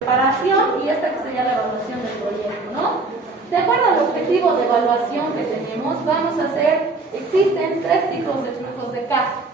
preparación y esta que sería la evaluación del proyecto, ¿no? De acuerdo al objetivo de evaluación que tenemos, vamos a hacer, existen 3 tipos de flujos de caja.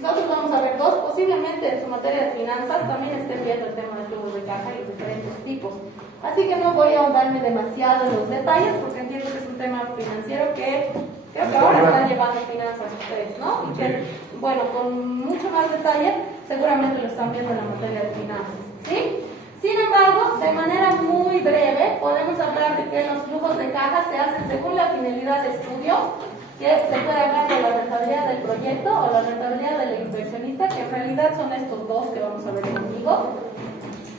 Nosotros vamos a ver 2, posiblemente en su materia de finanzas también estén viendo el tema de flujos de caja y los diferentes tipos. Así que no voy a ahondarme demasiado en los detalles porque entiendo que es un tema financiero que creo que ahora están llevando finanzas ustedes, ¿no? Y que, bueno, con mucho más detalle seguramente lo están viendo en la materia de finanzas, ¿sí? Sin embargo, de manera muy breve, podemos hablar de que los flujos de caja se hacen según la finalidad de estudio, que se puede hablar de la rentabilidad del proyecto o la rentabilidad del inversionista, que en realidad son estos dos que vamos a ver conmigo.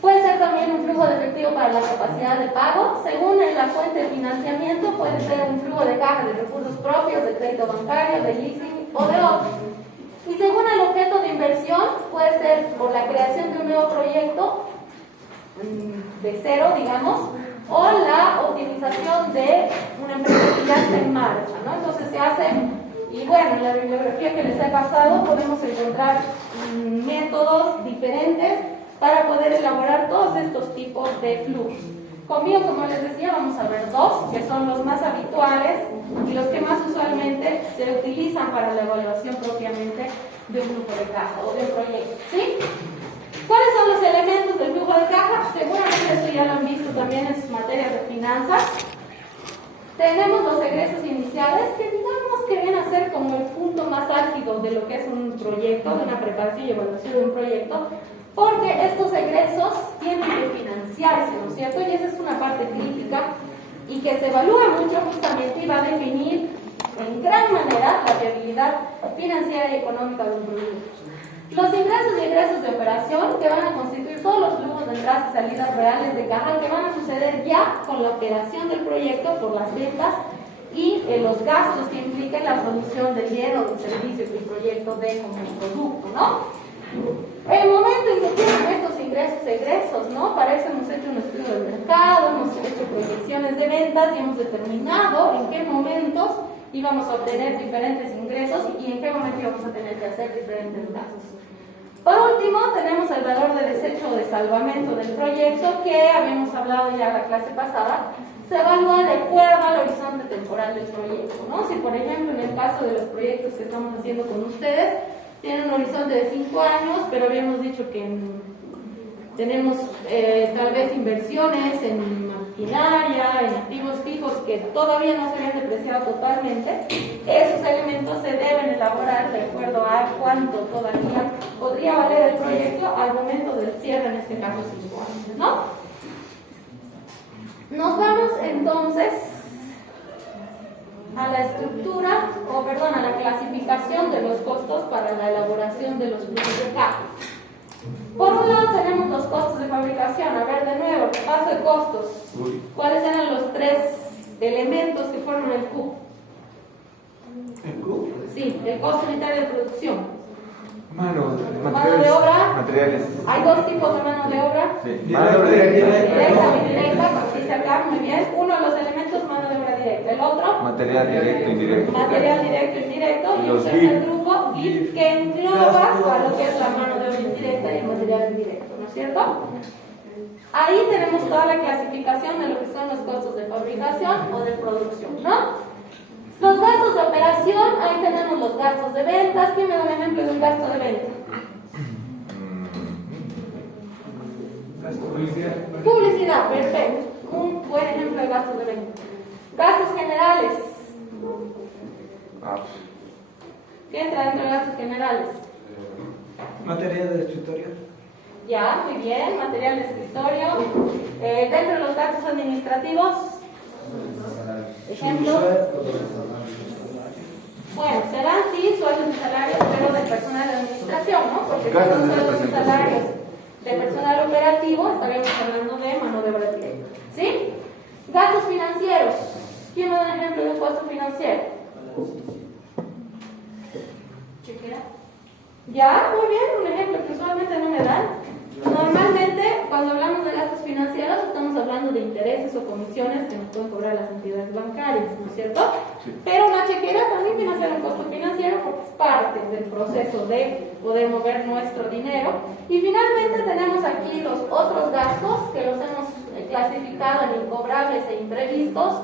Puede ser también un flujo de efectivo para la capacidad de pago. Según la fuente de financiamiento, puede ser un flujo de caja de recursos propios, de crédito bancario, de leasing o de otros. Y según el objeto de inversión, puede ser por la creación de un nuevo proyecto, de cero, digamos, o la optimización de una empresa que ya está en marcha, ¿no? Entonces se hace, y bueno, en la bibliografía que les he pasado podemos encontrar métodos diferentes para poder elaborar todos estos tipos de flujos. Conmigo, como les decía, vamos a ver 2, que son los más habituales y los que más usualmente se utilizan para la evaluación propiamente de un flujo de caja o de un proyecto, ¿sí? ¿Cuáles son los elementos del flujo de caja? Seguramente esto ya lo han visto también en sus materias de finanzas. Tenemos los egresos iniciales, que digamos que vienen a ser como el punto más álgido de lo que es un proyecto, de una preparación y evaluación de un proyecto, porque estos egresos tienen que financiarse, ¿no es cierto? Y esa es una parte crítica y que se evalúa mucho justamente y va a definir en gran manera la viabilidad financiera y económica de un proyecto. Los ingresos y egresos de operación, que van a constituir todos los flujos de entradas y salidas reales de caja que van a suceder ya con la operación del proyecto por las ventas y los gastos que impliquen la producción del bien o del servicio que el proyecto dé como producto, ¿no? El momento en que tienen estos ingresos y egresos, ¿no? Para eso hemos hecho un estudio del mercado, hemos hecho proyecciones de ventas y hemos determinado en qué momentos íbamos a obtener diferentes ingresos y en qué momento íbamos a tener que hacer diferentes gastos. Por último, tenemos el valor de desecho o de salvamento del proyecto, que habíamos hablado ya en la clase pasada. Se evalúa de acuerdo al horizonte temporal del proyecto, ¿no? Si, por ejemplo, en el caso de los proyectos que estamos haciendo con ustedes, tienen un horizonte de 5 años, pero habíamos dicho que tenemos tal vez inversiones en maquinaria, en activos fijos que todavía no se habían depreciado totalmente. Esos elementos se deben elaborar de acuerdo a cuánto todavía podría valer el proyecto al momento del cierre, en este caso 5 años, ¿no? Nos vamos entonces a la estructura, a la clasificación de los costos para la elaboración de los flujos de caja. Por un lado tenemos los costos de fabricación. A ver, de nuevo, repaso de costos. ¿Cuáles eran los 3 elementos que forman el Q? ¿El Q? Sí, el costo unitario de producción. Mano de obra. Materiales. Hay 2 tipos de mano de obra. Sí. Mano de obra Directa o indirecta, dice acá, muy bien. Uno de los elementos, mano de obra directa. El otro, material directo, indirecto. material directo, indirecto. Y un tercer grupo, GIF, que engloba a lo que es la mano de obra indirecta y el material indirecto, ¿no es cierto? Ahí tenemos toda la clasificación de lo que son los costos de fabricación o de producción, ¿no? Los gastos de operación, ahí tenemos los gastos de ventas. ¿Quién me da un ejemplo de un gasto de venta? Publicidad, perfecto. Un buen ejemplo de gastos de venta. Gastos generales. ¿Qué entra dentro de gastos generales? Material de escritorio. Ya, muy bien. Material de escritorio. Dentro de los gastos administrativos. Ejemplos. Bueno, serán sí sueldos y salarios, pero del personal de administración, ¿no? Porque si son sueldos y salarios de personal operativo, estaríamos hablando de mano de obra directa, ¿sí? Gastos financieros. ¿Quién me da un ejemplo de un costo financiero? ¿Chequera? Ya, muy bien, un ejemplo que usualmente no me dan. Normalmente, cuando hablamos de gastos financieros, estamos hablando de intereses o comisiones que nos pueden cobrar las entidades bancarias, ¿no es cierto? Sí. Pero una chequera también viene a ser un costo financiero porque es parte del proceso de poder mover nuestro dinero. Y finalmente tenemos aquí los otros gastos que los clasificado en incobrables e imprevistos.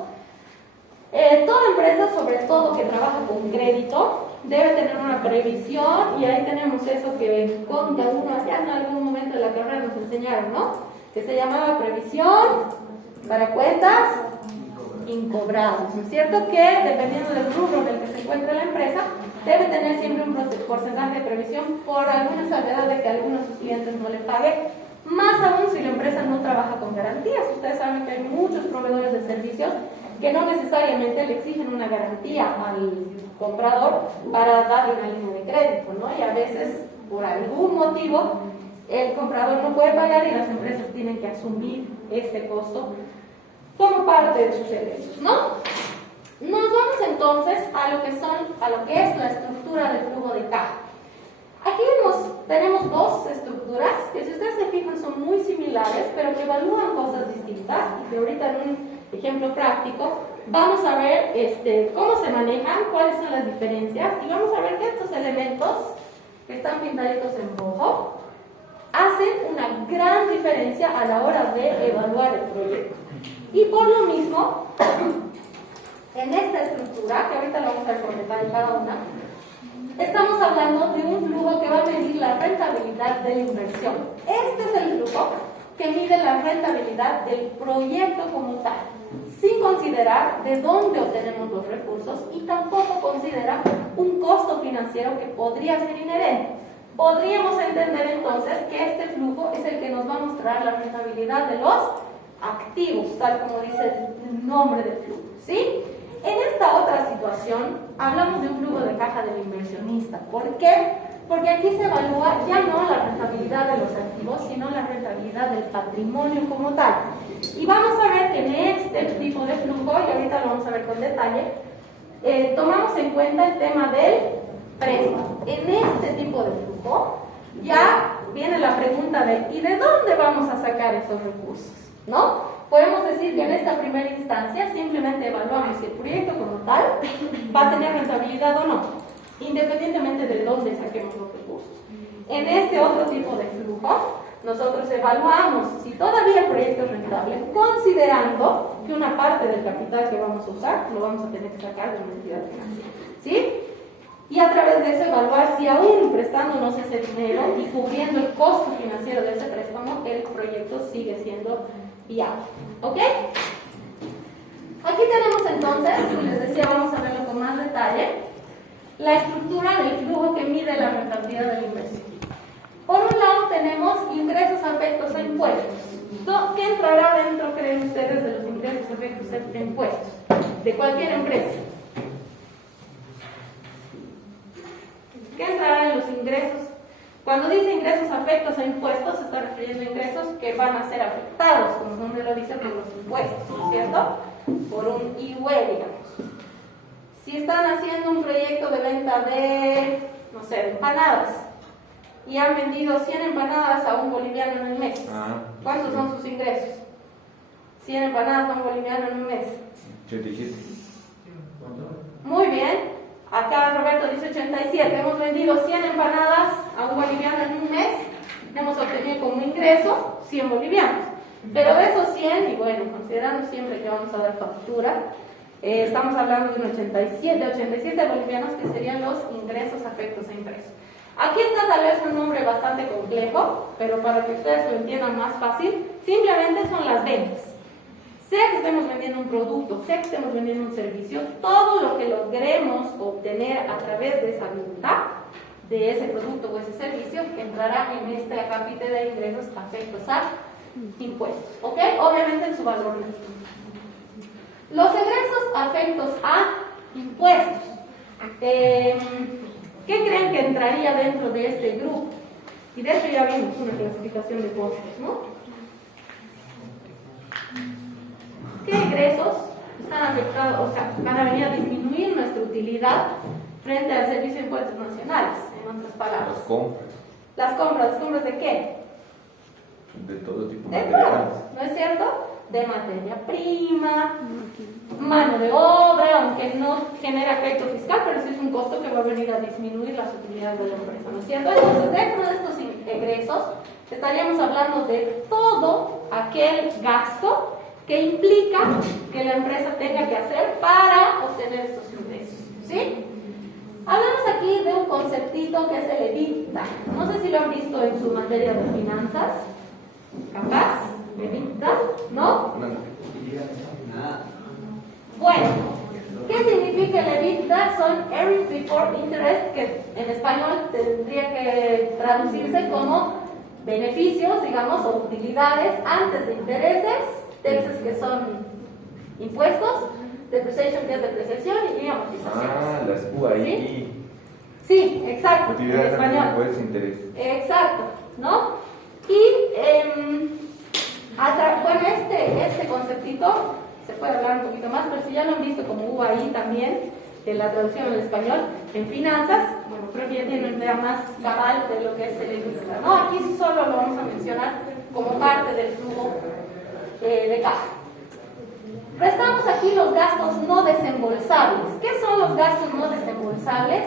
Toda empresa, sobre todo que trabaja con crédito, debe tener una previsión, y ahí tenemos eso que con uno allá en algún momento de la carrera nos enseñaron, ¿no? Que se llamaba previsión para cuentas incobrables, ¿no es cierto? Que dependiendo del rubro en el que se encuentre la empresa, debe tener siempre un porcentaje de previsión por alguna salvedad de que algunos de sus clientes no le paguen, más aún si la empresa no trabaja con garantías. Ustedes saben que hay muchos proveedores de servicios que no necesariamente le exigen una garantía al comprador para darle una línea de crédito, ¿no? Y a veces, por algún motivo, el comprador no puede pagar y las empresas tienen que asumir este costo como parte de sus servicios, ¿no? Nos vamos entonces a lo que es la estructura del flujo de caja. Aquí tenemos dos estructuras que, si ustedes se fijan, son muy similares, pero que evalúan cosas distintas, y que ahorita en un ejemplo práctico vamos a ver cómo se manejan, cuáles son las diferencias, y vamos a ver que estos elementos que están pintaditos en rojo hacen una gran diferencia a la hora de evaluar el proyecto. Y por lo mismo, en esta estructura, que ahorita lo vamos a ver por detalle cada una, estamos hablando de un flujo que va a medir la rentabilidad de la inversión. Este es el flujo que mide la rentabilidad del proyecto como tal, sin considerar de dónde obtenemos los recursos, y tampoco considera un costo financiero que podría ser inherente. Podríamos entender entonces que este flujo es el que nos va a mostrar la rentabilidad de los activos, tal como dice el nombre del flujo, ¿sí? En esta otra situación hablamos de un flujo de caja del inversionista. ¿Por qué? Porque aquí se evalúa ya no la rentabilidad de los activos, sino la rentabilidad del patrimonio como tal. Y vamos a ver que en este tipo de flujo, y ahorita lo vamos a ver con detalle, tomamos en cuenta el tema del préstamo. En este tipo de flujo ya viene la pregunta de ¿y de dónde vamos a sacar esos recursos? ¿No? Podemos decir que en esta primera instancia simplemente evaluamos si el proyecto como tal va a tener rentabilidad o no, independientemente de dónde saquemos los recursos. En este otro tipo de flujo, nosotros evaluamos si todavía el proyecto es rentable, considerando que una parte del capital que vamos a usar lo vamos a tener que sacar de una entidad financiera, ¿sí? Y a través de eso evaluar si aún prestándonos ese dinero y cubriendo el costo financiero de ese préstamo, el proyecto sigue siendo viable. ¿Ok? Aquí tenemos entonces, como les decía, vamos a verlo con más detalle, la estructura del flujo que mide la rentabilidad de la inversión. Por un lado tenemos ingresos afectos a impuestos. ¿Qué entrará dentro, creen ustedes, de los ingresos afectos a impuestos de cualquier empresa? ¿Qué entrará en los ingresos? Cuando dice ingresos afectos a impuestos, se está refiriendo a ingresos que van a ser afectados, como su nombre lo dice, por los impuestos, ¿no es cierto? Por un IVA, digamos. Si están haciendo un proyecto de venta de, no sé, de empanadas, y han vendido 100 empanadas a un boliviano en el mes, ¿cuántos son sus ingresos? 100 empanadas a un boliviano en un mes. 87. Muy bien. Acá Roberto dice 87. Hemos vendido 100 empanadas a un boliviano en un mes. Hemos obtenido como ingreso 100 bolivianos. Pero de esos 100, y bueno, considerando siempre que vamos a dar factura, estamos hablando de un 87 bolivianos, que serían los ingresos afectos a impuestos. Aquí está tal vez un nombre bastante complejo, pero para que ustedes lo entiendan más fácil, simplemente son las ventas. Sea que estemos vendiendo un producto, sea que estemos vendiendo un servicio, todo lo que logremos obtener a través de esa venta, de ese producto o ese servicio, entrará en este capítulo de ingresos afectos a impuestos, ¿ok? Obviamente en su valor neto. Los ingresos afectos a impuestos, ¿qué creen que entraría dentro de este grupo? Y de hecho ya vimos una clasificación de costos, ¿no? ¿Qué ingresos están afectados? O sea, van a venir a disminuir nuestra utilidad frente al servicio de impuestos nacionales, en otras palabras. Las compras. ¿Las compras de qué? De todo tipo de De materiales. todo, ¿no es cierto? De materia prima, mano de obra, aunque no genera crédito fiscal, pero sí es un costo que va a venir a disminuir las utilidades de la empresa, ¿no es cierto? Entonces, dentro de estos ingresos estaríamos hablando de todo aquel gasto que implica que la empresa tenga que hacer para obtener estos ingresos, ¿sí? Hablamos aquí de un conceptito que es el EBITDA. No sé si lo han visto en su materia de finanzas. ¿Capaz? ¿EBITDA? ¿No? Bueno, ¿qué significa el EBITDA? Son Earnings Before Interest, que en español tendría que traducirse como beneficios, digamos, o utilidades antes de intereses, taxes que son impuestos, depreciation que es depreciación y amortización. Ah, las UAI. Sí, exacto. Utilidades en antes de español. impuestos e interés. Exacto, ¿no? Y bueno, este conceptito se puede hablar un poquito más, pero si ya lo han visto como UAI también, de la traducción al español, en finanzas, bueno, creo que ya tienen una idea más cabal de lo que es el EBITDA, ¿no? Aquí solo lo vamos a mencionar como parte del flujo de caja. Restamos aquí los gastos no desembolsables. ¿Qué son los gastos no desembolsables?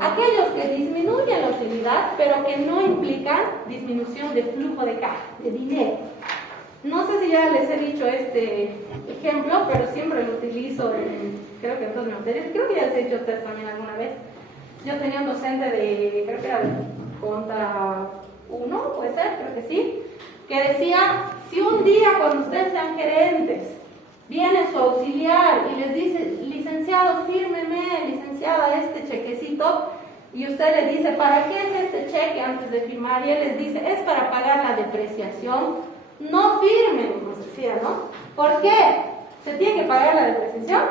Aquellos que disminuyen la utilidad, pero que no implican disminución de flujo de caja, de dinero. No sé si ya les he dicho este ejemplo, pero siempre lo utilizo creo que en todas mis materias. Creo que ya les he dicho a ustedes también alguna vez. Yo tenía un docente creo que era de Conta 1, puede ser, creo que sí, que decía, si un día cuando ustedes sean gerentes, viene su auxiliar y les dice, licenciado, fírmeme, licenciada, este chequecito, y usted le dice, ¿para qué es este cheque antes de firmar? Y él les dice, es para pagar la depreciación. No firmen, nos decía, ¿no? ¿Por qué? ¿Se tiene que pagar la depreciación?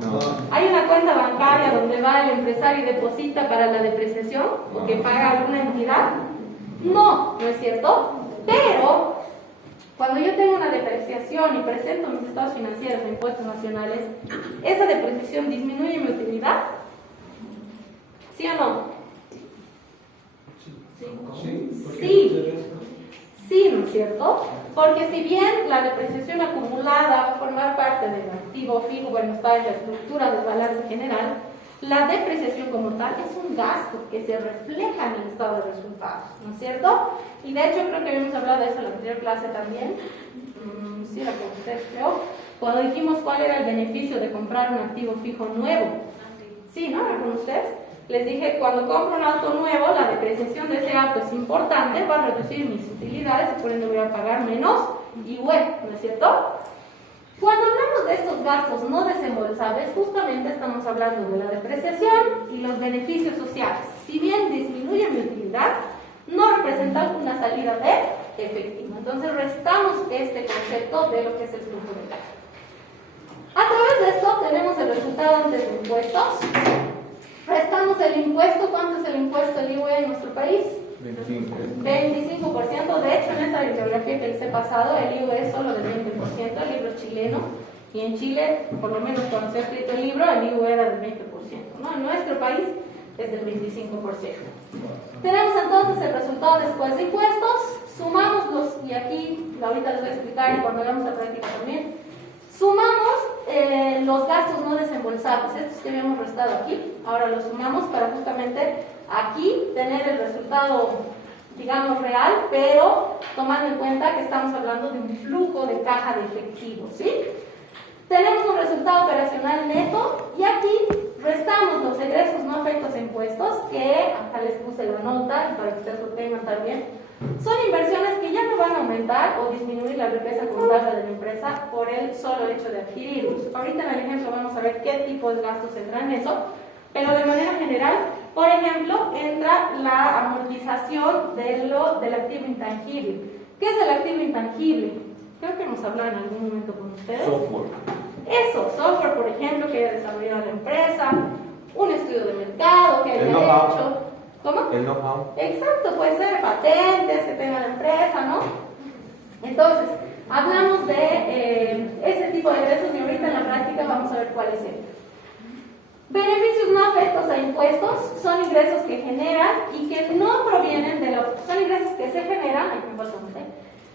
No. ¿Hay una cuenta bancaria donde va el empresario y deposita para la depreciación? ¿O que paga alguna entidad? No, ¿no es cierto? Pero cuando yo tengo una depreciación y presento mis estados financieros de impuestos nacionales, ¿esa depreciación disminuye mi utilidad? ¿Sí o no? Sí, ¿no es cierto? Porque si bien la depreciación acumulada va a formar parte del activo fijo, bueno, está en la estructura del balance general, la depreciación como tal es un gasto que se refleja en el estado de resultados, ¿no es cierto? Y de hecho creo que habíamos hablado de eso en la anterior clase también, sí, era con usted creo, cuando dijimos cuál era el beneficio de comprar un activo fijo nuevo. Sí, ¿no? ¿Era con ustedes? Les dije, cuando compro un auto nuevo, la depreciación de ese auto es importante, va a reducir mis utilidades y por ende voy a pagar menos IVA, ¿no es cierto? Cuando hablamos de estos gastos no desembolsables, justamente estamos hablando de la depreciación y los beneficios sociales. Si bien disminuye mi utilidad, no representan una salida de efectivo. Entonces restamos este concepto de lo que es el flujo de caja. A través de esto tenemos el resultado antes de impuestos. Restamos el impuesto. ¿Cuánto es el impuesto del IVA en nuestro país? 25%. De hecho, en esta bibliografía que les he pasado, el IVA es solo del 20%, el libro es chileno, y en Chile, por lo menos cuando se ha escrito el libro, el IVA era del 20%, ¿no? En nuestro país es del 25%. Tenemos entonces el resultado después de impuestos, sumamos y aquí ahorita les voy a explicar y cuando hagamos la práctica también, sumamos los gastos no desembolsables, estos que habíamos restado aquí, ahora los sumamos para justamente aquí tener el resultado, digamos, real, pero tomando en cuenta que estamos hablando de un flujo de caja de efectivo, ¿sí? Tenemos un resultado operacional neto y aquí restamos los egresos no afectos a impuestos, que acá les puse la nota y para que ustedes lo tengan también. Son inversiones que ya no van a aumentar o disminuir la riqueza contable de la empresa por el solo hecho de adquirirlos. Ahorita en el ejemplo vamos a ver qué tipo de gastos entran en eso, pero de manera general, por ejemplo, entra la amortización del activo intangible. ¿Qué es el activo intangible? Creo que hemos hablado en algún momento con ustedes. Software. Eso, software, por ejemplo, que haya desarrollado la empresa, un estudio de mercado que haya hecho. ¿Cómo? El know-how. Exacto, puede ser patentes que tenga la empresa, ¿no? Entonces, hablamos de ese tipo de ingresos y ahorita en la práctica vamos a ver cuál es el. Beneficios no afectos a impuestos son ingresos que generan y que no provienen de son ingresos que se generan,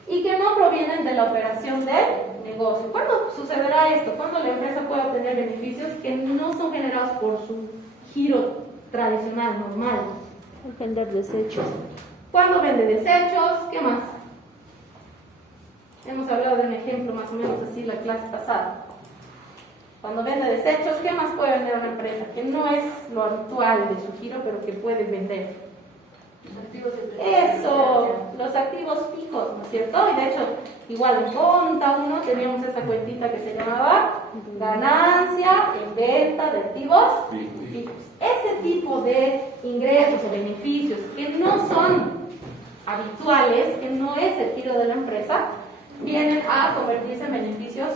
y que no provienen de la operación del negocio. ¿Cuándo sucederá esto? Cuando la empresa puede obtener beneficios que no son generados por su giro tradicional, normal. Vender desechos. Cuando vende desechos, ¿qué más? Hemos hablado de un ejemplo más o menos así la clase pasada. Cuando vende desechos, ¿qué más puede vender una empresa? Que no es lo habitual de su giro, pero que puede vender. Eso, los activos fijos, ¿no es cierto? Y de hecho, igual en Conta 1 teníamos esa cuentita que se llamaba ganancia en venta de activos fijos. Ese tipo de ingresos o beneficios que no son habituales, que no es el giro de la empresa, vienen a convertirse en beneficios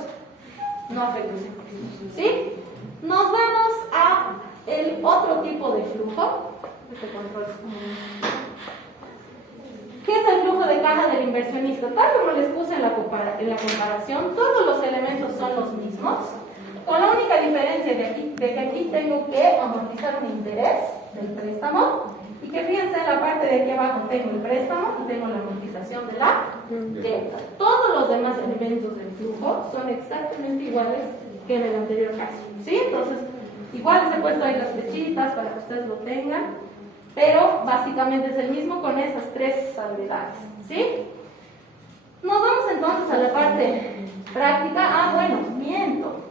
no afectados. ¿Sí? Nos vamos a el otro tipo de flujo. ¿Qué es el flujo de caja del inversionista? Tal como les puse en la comparación, todos los elementos son los mismos, con la única diferencia de que aquí tengo que amortizar un interés del préstamo y que fíjense en la parte de aquí abajo tengo el préstamo y tengo la amortización de la deuda. Todos los demás elementos del flujo son exactamente iguales que en el anterior caso, ¿sí? Entonces, igual les he puesto ahí las flechitas para que ustedes lo tengan, pero básicamente es el mismo con esas tres salvedades, ¿sí? Nos vamos entonces a la parte práctica. Bueno, miento.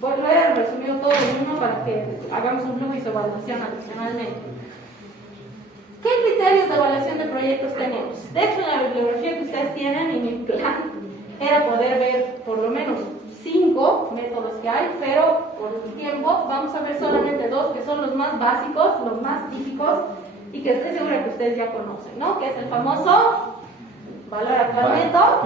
Voy a haber resumido todo en uno para que hagamos un flujo y su evaluación adicionalmente. ¿Qué criterios de evaluación de proyectos tenemos? De hecho, en la bibliografía que ustedes tienen y mi plan era poder ver por lo menos 5 métodos que hay, pero por el tiempo vamos a ver solamente 2 que son los más básicos, los más típicos y que estoy segura que ustedes ya conocen, ¿no? Que es el famoso valor actual neto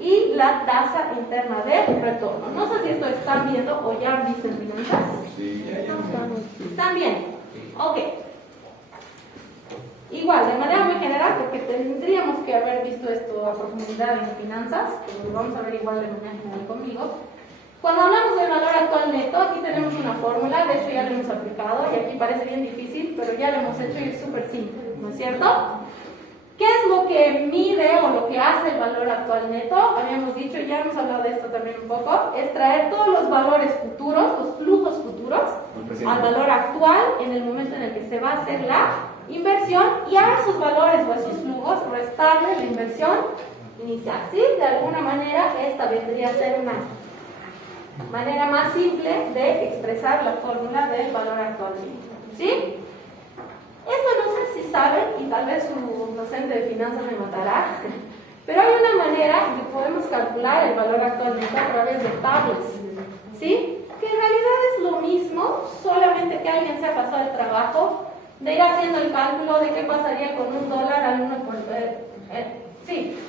y la tasa interna de retorno. No sé si esto están viendo o ya han visto en finanzas. Sí, ¿Están bien? Ok. Igual, de manera muy general, porque tendríamos que haber visto esto a profundidad en finanzas, pero lo vamos a ver igual de manera general conmigo. Cuando hablamos del valor actual neto, aquí tenemos una fórmula, de hecho ya lo hemos aplicado, y aquí parece bien difícil, pero ya lo hemos hecho y es súper simple, ¿no es cierto? ¿Qué es lo que mide o lo que hace el valor actual neto? Habíamos dicho, ya hemos hablado de esto también un poco, es traer todos los valores futuros, los flujos futuros, al valor actual en el momento en el que se va a hacer la inversión y a esos valores o a esos flujos restarle la inversión inicial, ¿sí? De alguna manera esta vendría a ser una manera más simple de expresar la fórmula del valor actual neto, ¿sí? Esto no sé si saben, y tal vez su docente de finanzas me matará, pero hay una manera en que podemos calcular el valor actual neto a través de tablas, ¿sí? Que en realidad es lo mismo, solamente que alguien se ha pasado el trabajo de ir haciendo el cálculo de qué pasaría con $1 al 1%,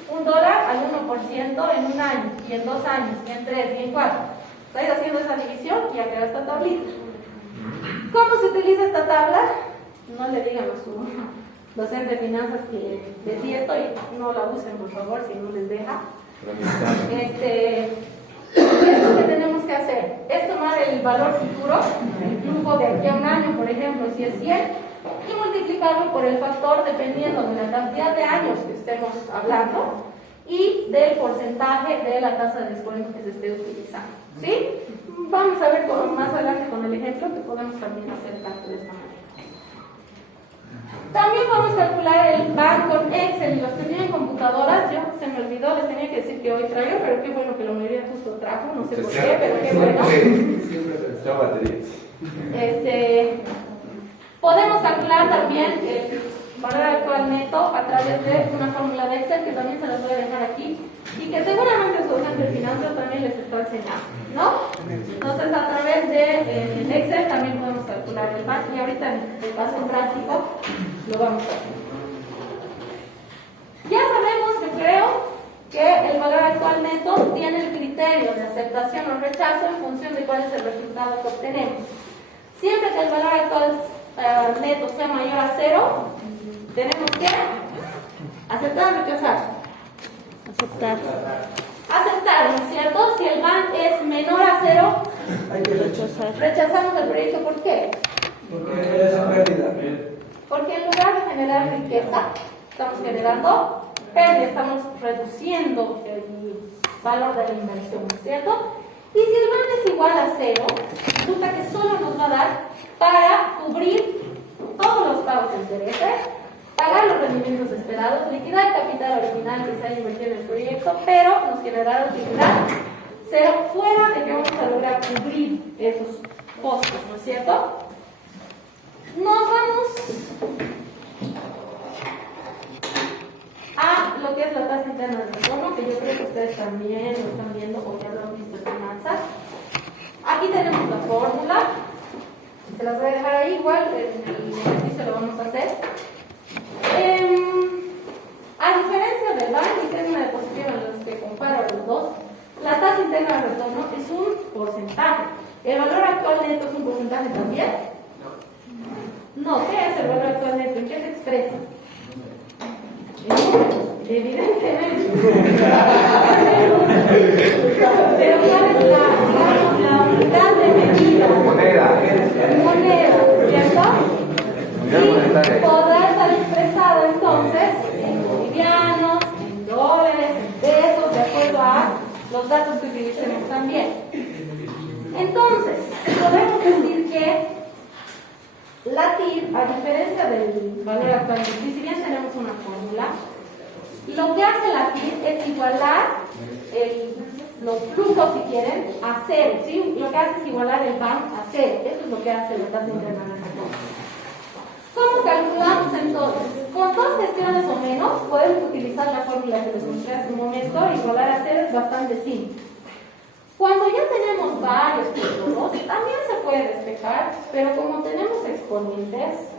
$1 al 1% en un año, y en 2 años, y en 3, y en 4. Estáis haciendo esa división y ya queda esta tablita. ¿Cómo se utiliza esta tabla? No le digan a su docente de finanzas que decía esto y no la usen, por favor, si no les deja. ¿Qué es lo que tenemos que hacer? Es tomar el valor futuro, el flujo de aquí a un año, por ejemplo, si es 100, y multiplicarlo por el factor dependiendo de la cantidad de años que estemos hablando y del porcentaje de la tasa de descuento que se esté utilizando, ¿sí? Vamos a ver más adelante con el ejemplo que podemos también hacer tanto de esta manera. También vamos a calcular el BAN con Excel, y los que tienen computadoras, yo se me olvidó, les tenía que decir que hoy traigo, pero qué bueno que la mayoría justo trajo, no sé por qué, pero qué bueno. Podemos calcular también el valor actual neto a través de una fórmula de Excel que también se las voy a dejar aquí y que seguramente su docente de finanzas también les está enseñando, ¿no? Entonces a través de Excel también podemos calcular el BAN y ahorita en el caso práctico lo vamos a hacer. Ya sabemos, yo creo, que el valor actual neto tiene el criterio de aceptación o rechazo en función de cuál es el resultado que obtenemos. Siempre que el valor actual neto sea mayor a 0, tenemos que aceptar o rechazar. Aceptar. Aceptar, ¿no es cierto? Si el BAN es menor a 0, Hay que rechazar. rechazamos el proyecto. ¿Por qué? Porque es pérdida. Porque en lugar de generar riqueza, estamos generando pérdida, estamos reduciendo el valor de la inversión, ¿no es cierto? Y si el BAN es igual a 0, resulta que solo nos va a dar para cubrir todos los pagos de intereses, pagar los rendimientos esperados, liquidar el capital original que se ha invertido en el proyecto, pero nos generará utilidad cero fuera de que vamos a lograr cubrir esos costos, ¿no es cierto? Nos vamos a lo que es la tasa interna de retorno, que yo creo que ustedes también lo están viendo o que habrán visto en finanzas. Aquí tenemos la fórmula, se las voy a dejar ahí, igual en el ejercicio lo vamos a hacer. A diferencia del banco y término de positiva en los que comparo a los dos, la tasa interna de retorno es un porcentaje. ¿El valor actual neto es un porcentaje también? No, ¿qué es el valor actual neto? ¿En qué se expresa? Evidentemente. Pero ¿cuál es la unidad de medida? Moneda. Moneda, ¿cierto? Unidad monetaria. Y podrá estar expresado entonces en bolivianos, en dólares, en pesos, de acuerdo a los datos que utilicemos también. Entonces, podemos decir que la TIR, a diferencia del valor actual, si bien tenemos una fórmula, lo que hace la TIR es igualar los flujos, si quieren, a cero, ¿sí? Lo que hace es igualar el BAM a cero. Eso es lo que hace la tasa interna de retorno. ¿Cómo calculamos entonces? Con dos gestiones o menos, podemos utilizar la fórmula que les mostré hace un momento. Igualar a cero es bastante simple. Cuando ya tenemos varios periodos, también se puede despejar, pero como tenemos exponentes,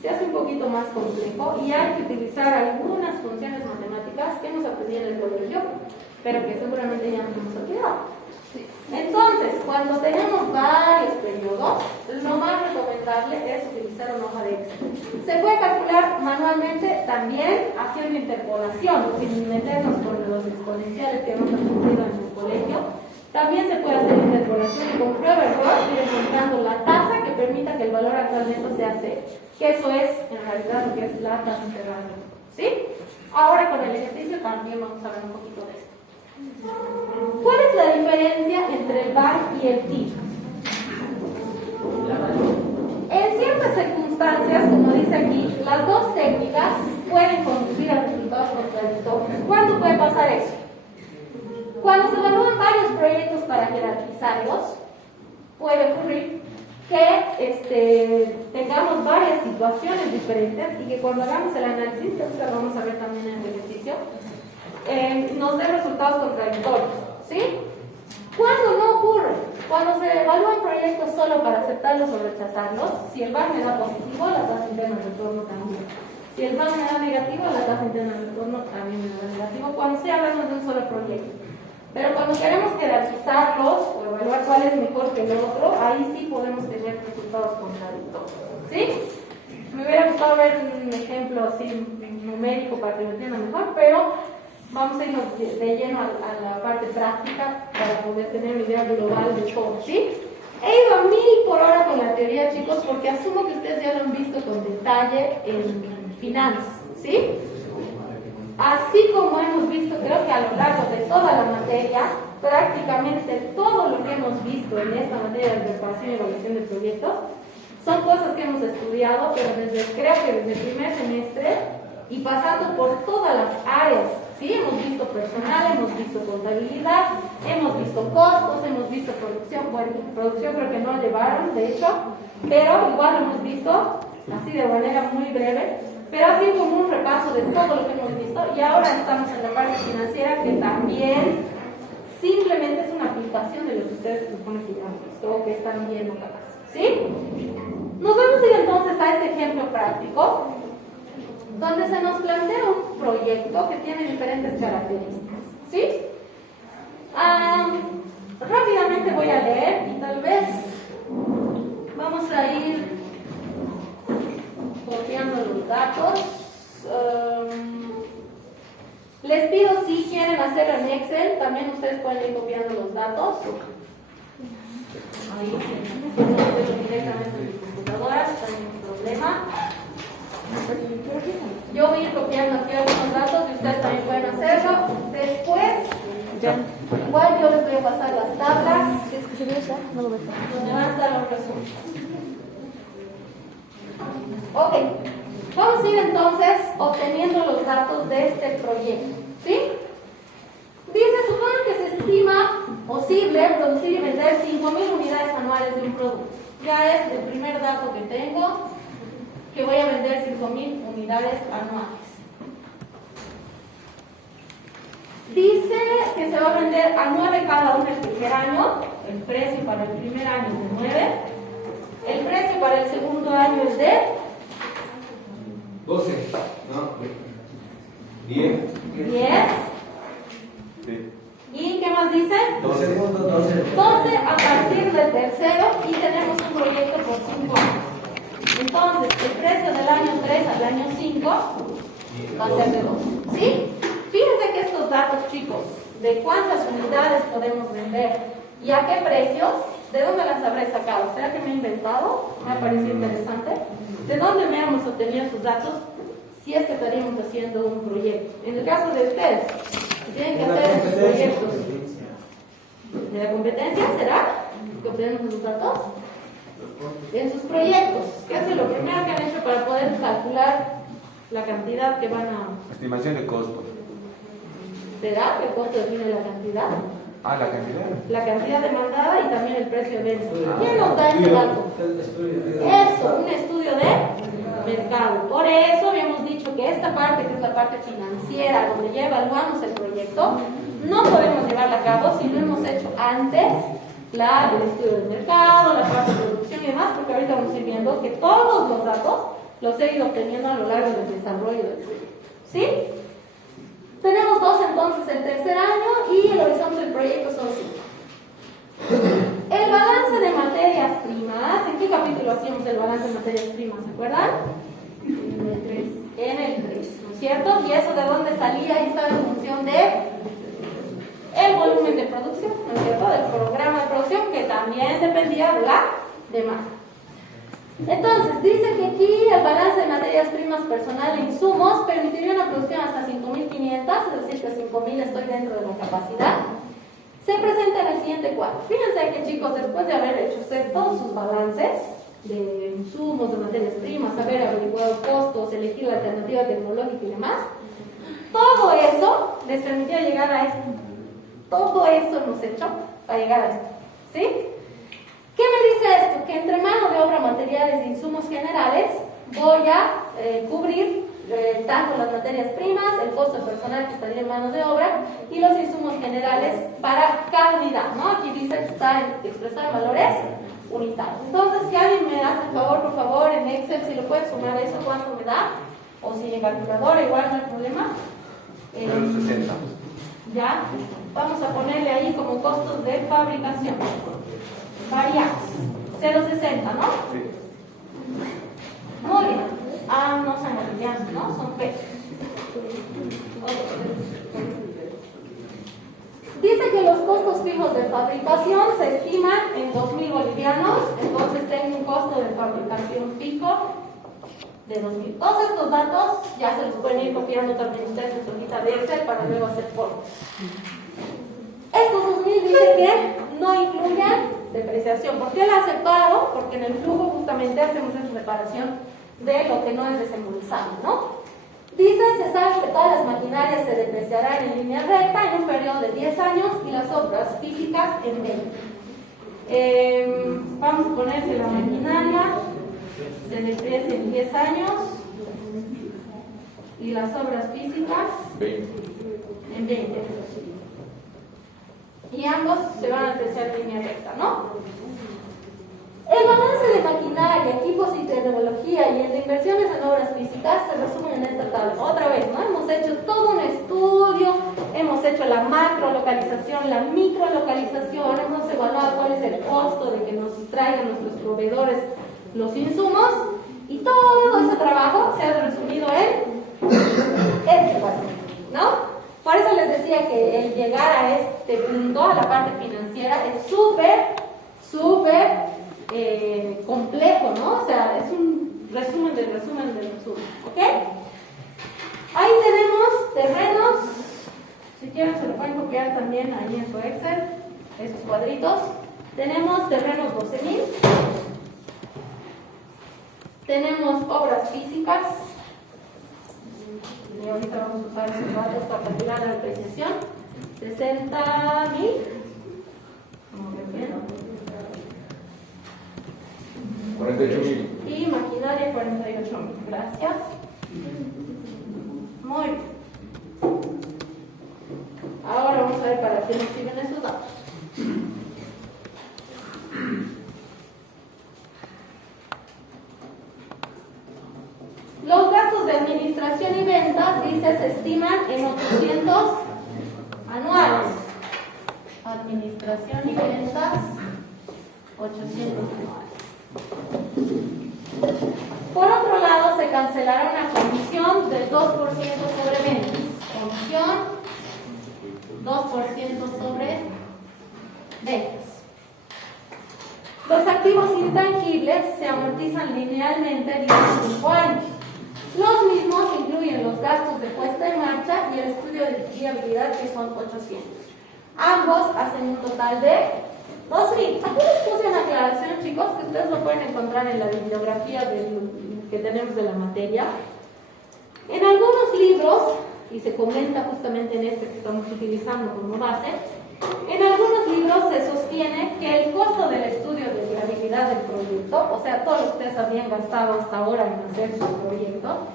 se hace un poquito más complejo y hay que utilizar algunas funciones matemáticas que hemos aprendido en el colegio, pero que seguramente ya nos hemos olvidado. Entonces, cuando tenemos varios periodos, lo más recomendable es utilizar una hoja de Excel. Se puede calcular manualmente también haciendo interpolación, sin meternos con los exponenciales que hemos aprendido en el colegio. También se puede hacer interpolación y con prueba error ir encontrando la tasa que permita que el valor actual neto sea cero. Que eso es en realidad lo que es la tasa interna de retorno. ¿Sí? Ahora con el ejercicio también vamos a ver un poquito de esto. ¿Cuál es la diferencia entre el BAM y el TIR? En ciertas circunstancias, como dice aquí, las dos técnicas pueden conducir a resultados contradictorios. ¿Cuándo puede pasar eso? Cuando se evalúan varios proyectos para jerarquizarlos, puede ocurrir que tengamos varias situaciones diferentes y que cuando hagamos el análisis, que lo vamos a ver también en el ejercicio, nos dé resultados contradictorios, ¿sí? ¿Cuándo no ocurre? Cuando se evalúan proyectos solo para aceptarlos o rechazarlos, si el BAM me da positivo, la tasa interna de retorno también. Si el BAM me da negativo, la tasa interna de retorno también me da negativo, cuando se hablamos de un solo proyecto. Pero cuando queremos jerarquizarlos o evaluar cuál es mejor que el otro, ahí sí podemos tener resultados contradictorios, ¿sí? Me hubiera gustado ver un ejemplo así numérico para que lo entiendan mejor, pero vamos a irnos de lleno a la parte práctica para poder tener una idea global de todo, ¿sí? He ido a 1000 por hora con la teoría, chicos, porque asumo que ustedes ya lo han visto con detalle en finanzas, ¿sí? Así como hemos visto, creo que a lo largo de toda la materia, prácticamente todo lo que hemos visto en esta materia de preparación y evaluación de proyectos son cosas que hemos estudiado, pero creo que desde el primer semestre y pasando por todas las áreas, ¿sí? Hemos visto personal, hemos visto contabilidad, hemos visto costos, hemos visto producción. Bueno, producción creo que no llevaron, de hecho, pero igual lo hemos visto así de manera muy breve. Pero así como un repaso de todo lo que hemos visto y ahora estamos en la parte financiera que también simplemente es una aplicación de lo que ustedes suponen que ya han visto o que están viendo capaz, ¿sí? Nos vamos a ir entonces a este ejemplo práctico donde se nos plantea un proyecto que tiene diferentes características, ¿sí? Rápidamente voy a leer y tal vez vamos a ir copiando los datos. Les pido si quieren hacerlo en Excel, también ustedes pueden ir copiando los datos. Ahí, directamente en mi computadora, no hay ningún problema. Yo voy a ir copiando aquí algunos datos y ustedes también pueden hacerlo. Después, igual yo les voy a pasar las tablas. Donde van a estar los resúmenes. Ok. Vamos a ir entonces obteniendo los datos de este proyecto, ¿sí? Dice, supone que se estima posible producir y vender 5.000 unidades anuales de un producto. Ya es el primer dato que tengo, que voy a vender 5.000 unidades anuales. Dice que se va a vender a 9 cada uno el primer año, el precio para el primer año es de 9, el precio para el segundo año es de 12. No. 10. 10. Sí. ¿Y qué más dice? 12. 12. 12 a partir del tercero y tenemos un proyecto por 5 años. Entonces, el precio del año 3 al año 5 va a ser de 12. ¿Sí? Fíjense que estos datos, chicos, de cuántas unidades podemos vender y a qué precios, ¿de dónde las habré sacado? ¿Será que me he inventado? Me ha parecido interesante. ¿De dónde me hemos obtenido esos datos? Si es que estaríamos haciendo un proyecto. En el caso de ustedes, si tienen que hacer esos proyectos de la competencia, ¿será que obtenemos esos datos? En sus proyectos, ¿qué es lo primero que han hecho para poder calcular la cantidad que van a... Estimación de costo. ¿Será que el costo define la cantidad? Ah, la cantidad. La cantidad demandada y también el precio de venta. ¿Quién nos da ese dato? Eso, un estudio de mercado. Por eso habíamos dicho que esta parte, que es la parte financiera, donde ya evaluamos el proyecto, no podemos llevarla a cabo si no hemos hecho antes el estudio del mercado, la parte de producción y demás, porque ahorita vamos a ir viendo que todos los datos los he ido obteniendo a lo largo del desarrollo del proyecto. ¿Sí? Tenemos 2 entonces el tercer año y el horizonte del proyecto son 5. El balance de materias primas, ¿en qué capítulo hacíamos el balance de materias primas? ¿Se acuerdan? En el 3, ¿no es cierto? ¿Y eso de dónde salía? Y estaba en función de el volumen de producción, ¿no es cierto? Del programa de producción que también dependía de la demanda. Entonces, dice que aquí el balance de materias primas, personal e insumos permitiría una producción hasta 5.500, es decir, que 5.000 estoy dentro de la capacidad. Se presenta en el siguiente cuadro. Fíjense que, chicos, después de haber hecho ustedes todos sus balances de insumos, de materias primas, haber averiguado costos, elegir la alternativa tecnológica y demás, todo eso les permitía llegar a esto. Todo eso hemos hecho para llegar a esto. ¿Sí? ¿Qué me dice esto? Que entre mano de obra, materiales e insumos generales voy a cubrir tanto las materias primas, el costo personal que estaría en mano de obra y los insumos generales para cada unidad, ¿no? Aquí dice que está expresado en valores unitarios. Entonces, si alguien me hace el favor, por favor, en Excel, si lo puede sumar eso, ¿cuánto me da? O si en calculadora, igual no hay problema. 60. Ya, vamos a ponerle ahí como costos de fabricación. Variados. 0.60, ¿no? Sí. Muy bien. Ah, no son bolivianos, ¿no? Son pesos. Dice que los costos fijos de fabricación se estiman en 2.000 bolivianos, entonces tengo un costo de fabricación fijo de 2.000. Todos estos datos ya se los pueden ir copiando también ustedes en su hojita de Excel para luego hacer fórmulas. Estos 2.000 dice que no incluyen depreciación. ¿Por qué la he aceptado? Porque en el flujo justamente hacemos esa separación de lo que no es desembolsable, ¿no? Dice, se sabe que todas las maquinarias se depreciarán en línea recta en un periodo de 10 años y las otras físicas en 20. Vamos a poner que la maquinaria se deprecia en 10 años y las obras físicas 20. en 20. Y ambos se van a depreciar en línea recta, ¿no? El balance de maquinaria, equipos y tecnología y el de inversiones en obras físicas se resumen en esta tabla. Otra vez, ¿no? Hemos hecho todo un estudio, hemos hecho la macrolocalización, la microlocalización, hemos evaluado cuál es el costo de que nos traigan nuestros proveedores los insumos y todo ese trabajo se ha resumido en este cuadro, ¿no? Por eso les decía que el llegar a este punto, a la parte financiera, es súper complejo, ¿no? O sea, es un resumen del resumen del resumen, ¿ok? Ahí tenemos terrenos, si quieren se lo pueden copiar también ahí en su Excel, esos cuadritos. Tenemos terrenos 12.000, tenemos obras físicas y ahorita vamos a usar esos datos para calcular la depreciación. 60.000. Vamos a ver bien. 48.000. Y maquinaria 48.000. Gracias. Muy bien. Ahora vamos a ver para qué nos sirven esos datos. Los gastos de administración y ventas, dice, se estiman en 800 anuales. Administración y ventas, 800 anuales. Por otro lado, se cancelará una comisión del 2% sobre ventas. Comisión 2% sobre ventas. Los activos intangibles se amortizan linealmente durante 5 años. Los mismos incluyen los gastos de puesta en marcha y el estudio de viabilidad, que son 800. Ambos hacen un total de 2.000. Aquí les puse una aclaración, chicos, que ustedes lo pueden encontrar en la bibliografía que tenemos de la materia. En algunos libros, y se comenta justamente en este que estamos utilizando como base, en algunos libros se sostiene que el costo del estudio de viabilidad del proyecto, o sea, todo lo que ustedes habían gastado hasta ahora en hacer su proyecto,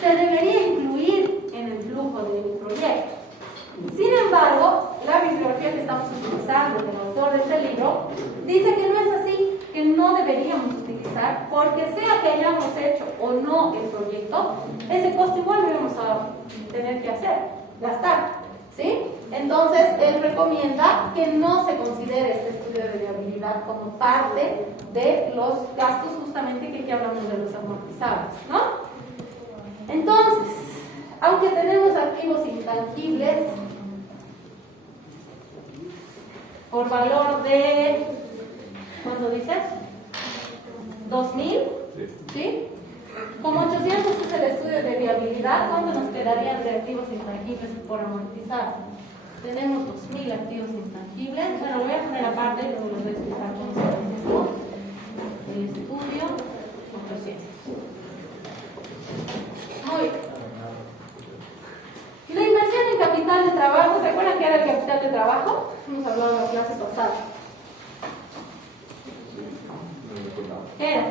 se debería incluir en el flujo del proyecto. Sin embargo, la bibliografía que estamos utilizando del autor de este libro dice que no es así, que no deberíamos utilizar, porque sea que hayamos hecho o no el proyecto, ese costo igual lo vamos a tener que hacer, gastar, ¿sí? Entonces, él recomienda que no se considere este estudio de viabilidad como parte de los gastos, justamente que aquí hablamos de los amortizables, ¿no? Entonces, aunque tenemos activos intangibles por valor de, ¿cuánto dices? 2.000, ¿sí? Como 800 es el estudio de viabilidad, ¿cuánto nos quedarían de activos intangibles por amortizar? Tenemos 2.000 activos intangibles. Bueno, lo voy a poner aparte y luego les voy a explicar cómo se hace esto. El estudio, 800. Muy bien. La inversión en capital de trabajo, ¿se acuerdan qué era el capital de trabajo? Hemos hablado en la clase pasada. ¿Qué era?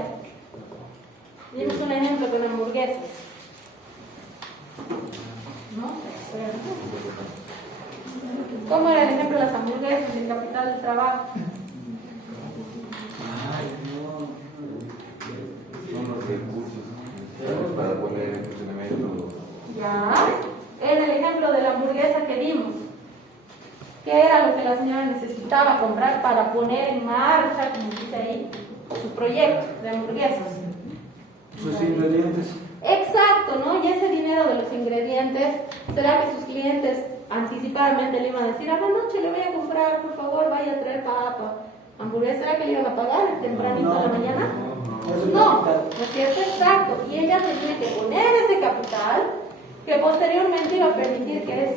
Dimos un ejemplo con hamburguesas. ¿No? ¿Cómo era el ejemplo de las hamburguesas en capital de trabajo? Son los recursos para poner en funcionamiento. Ya. En el ejemplo de la hamburguesa que dimos, ¿qué era lo que la señora necesitaba comprar para poner en marcha, como dice ahí, su proyecto de hamburguesas? Sus ingredientes. Exacto, ¿no? Y ese dinero de los ingredientes, ¿será que sus clientes anticipadamente le iban a decir, a la noche le voy a comprar, por favor, vaya a traer papa, hamburguesa? ¿Será que le iban a pagar tempranito a la mañana? No, ¿no es cierto? Exacto. Y ella tenía que poner ese capital que posteriormente iba a permitir que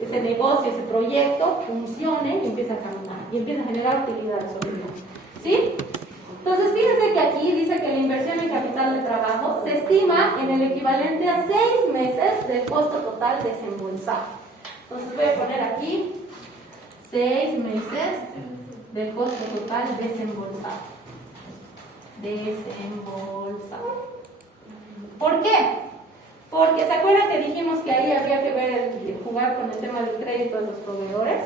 ese negocio, ese proyecto funcione y empiece a caminar y empiece a generar utilidad sobre todo. ¿Sí? Entonces, fíjense que aquí dice que la inversión en capital de trabajo se estima en el equivalente a 6 meses del costo total desembolsado. Entonces, voy a poner aquí 6 meses del costo total desembolsado. ¿Por qué? Porque ¿se acuerdan que dijimos que ahí había que ver jugar con el tema del crédito de los proveedores?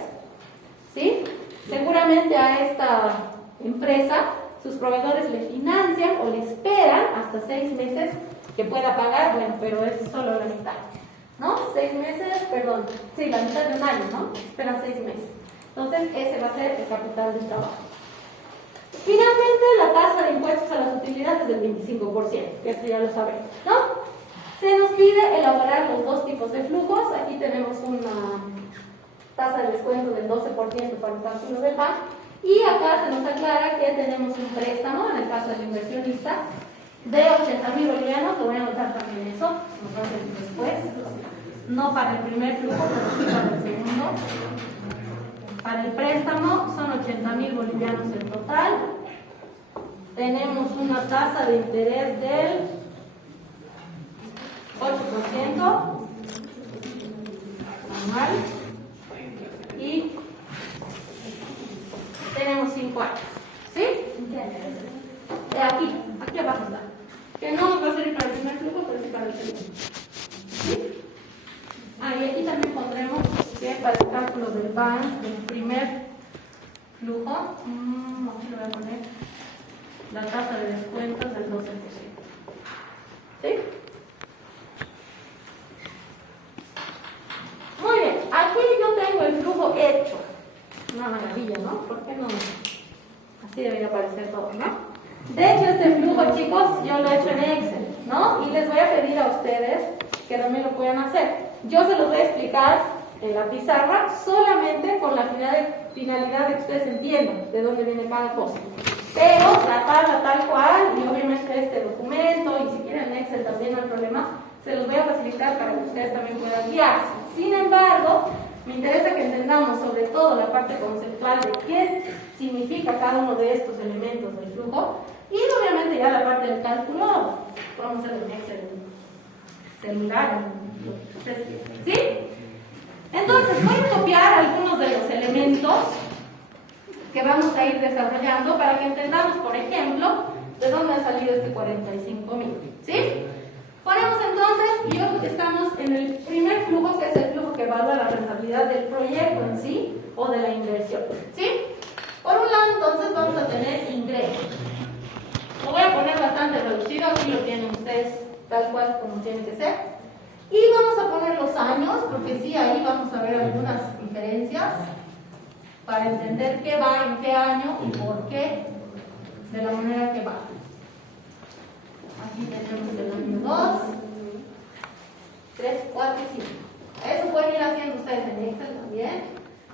¿Sí? Seguramente a esta empresa sus proveedores le financian o le esperan hasta 6 meses que pueda pagar, bueno, pero es solo la mitad, ¿no? 6 meses, perdón, sí, la mitad de un año, ¿no? Esperan 6 meses. Entonces, ese va a ser el capital de trabajo. Finalmente, la tasa de impuestos a las utilidades es del 25%, que eso ya lo sabemos, ¿no? Se nos pide elaborar los dos tipos de flujos. Aquí tenemos una tasa de descuento del 12% para el cálculo del PAN. Y acá se nos aclara que tenemos un préstamo, en el caso del inversionista, de 80.000 bolivianos. Lo voy a anotar también eso, nos va a hacer después. No para el primer flujo, pero sí para el segundo. Para el préstamo son 80.000 bolivianos en total. Tenemos una tasa de interés del anual y tenemos 5 años. ¿Sí? Aquí abajo está. Que no nos va a servir para el primer flujo, pero sí para el segundo. ¿Sí? Y aquí también pondremos que para el cálculo del BAN, del primer flujo, aquí lo voy a poner la tasa de descuentos del 12%. ¿Sí? Muy bien, aquí yo tengo el flujo hecho. Una maravilla, ¿no? ¿Por qué no? Así debería aparecer todo, ¿no? De hecho, este flujo, chicos, yo lo he hecho en Excel, ¿no? Y les voy a pedir a ustedes que también lo puedan hacer. Yo se los voy a explicar en la pizarra solamente con la finalidad de que ustedes entiendan de dónde viene cada cosa. Pero la tabla tal cual, y obviamente este documento, y si quieren Excel también no hay problema, se los voy a facilitar para que ustedes también puedan guiarse. Sin embargo, me interesa que entendamos sobre todo la parte conceptual de qué significa cada uno de estos elementos del flujo, y obviamente ya la parte del cálculo, podemos hacer en Excel, en celular, ¿sí? Entonces, voy a copiar algunos de los elementos que vamos a ir desarrollando para que entendamos, por ejemplo, de dónde ha salido este 45,000, ¿sí? Ponemos entonces, y yo creo que estamos en el primer flujo, que es el flujo que evalúa la rentabilidad del proyecto en sí o de la inversión, ¿sí? Por un lado, entonces, vamos a tener ingresos. Lo voy a poner bastante reducido, aquí lo tienen ustedes tal cual como tiene que ser. Y vamos a poner los años, porque sí, ahí vamos a ver algunas diferencias para entender qué va en qué año y por qué, de la manera que va. Aquí tenemos el año 2, 3, 4 y 5. Eso pueden ir haciendo ustedes en Excel también.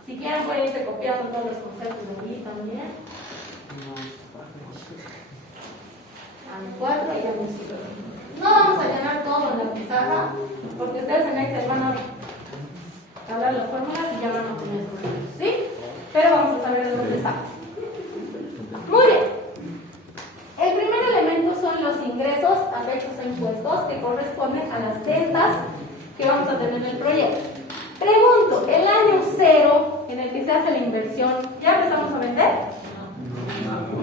Si quieren pueden irse copiando todos los conceptos de aquí también. Año 4 y año 5. No vamos a llenar todo en la pizarra, porque ustedes en Excel van a hablar las fórmulas y ya van a poner sus números, ¿sí? Pero vamos a saber de dónde está. Muy bien. El primer elemento son los ingresos afectos a impuestos, que corresponden a las ventas que vamos a tener en el proyecto. Pregunto, ¿el año 0 en el que se hace la inversión, ya empezamos a vender?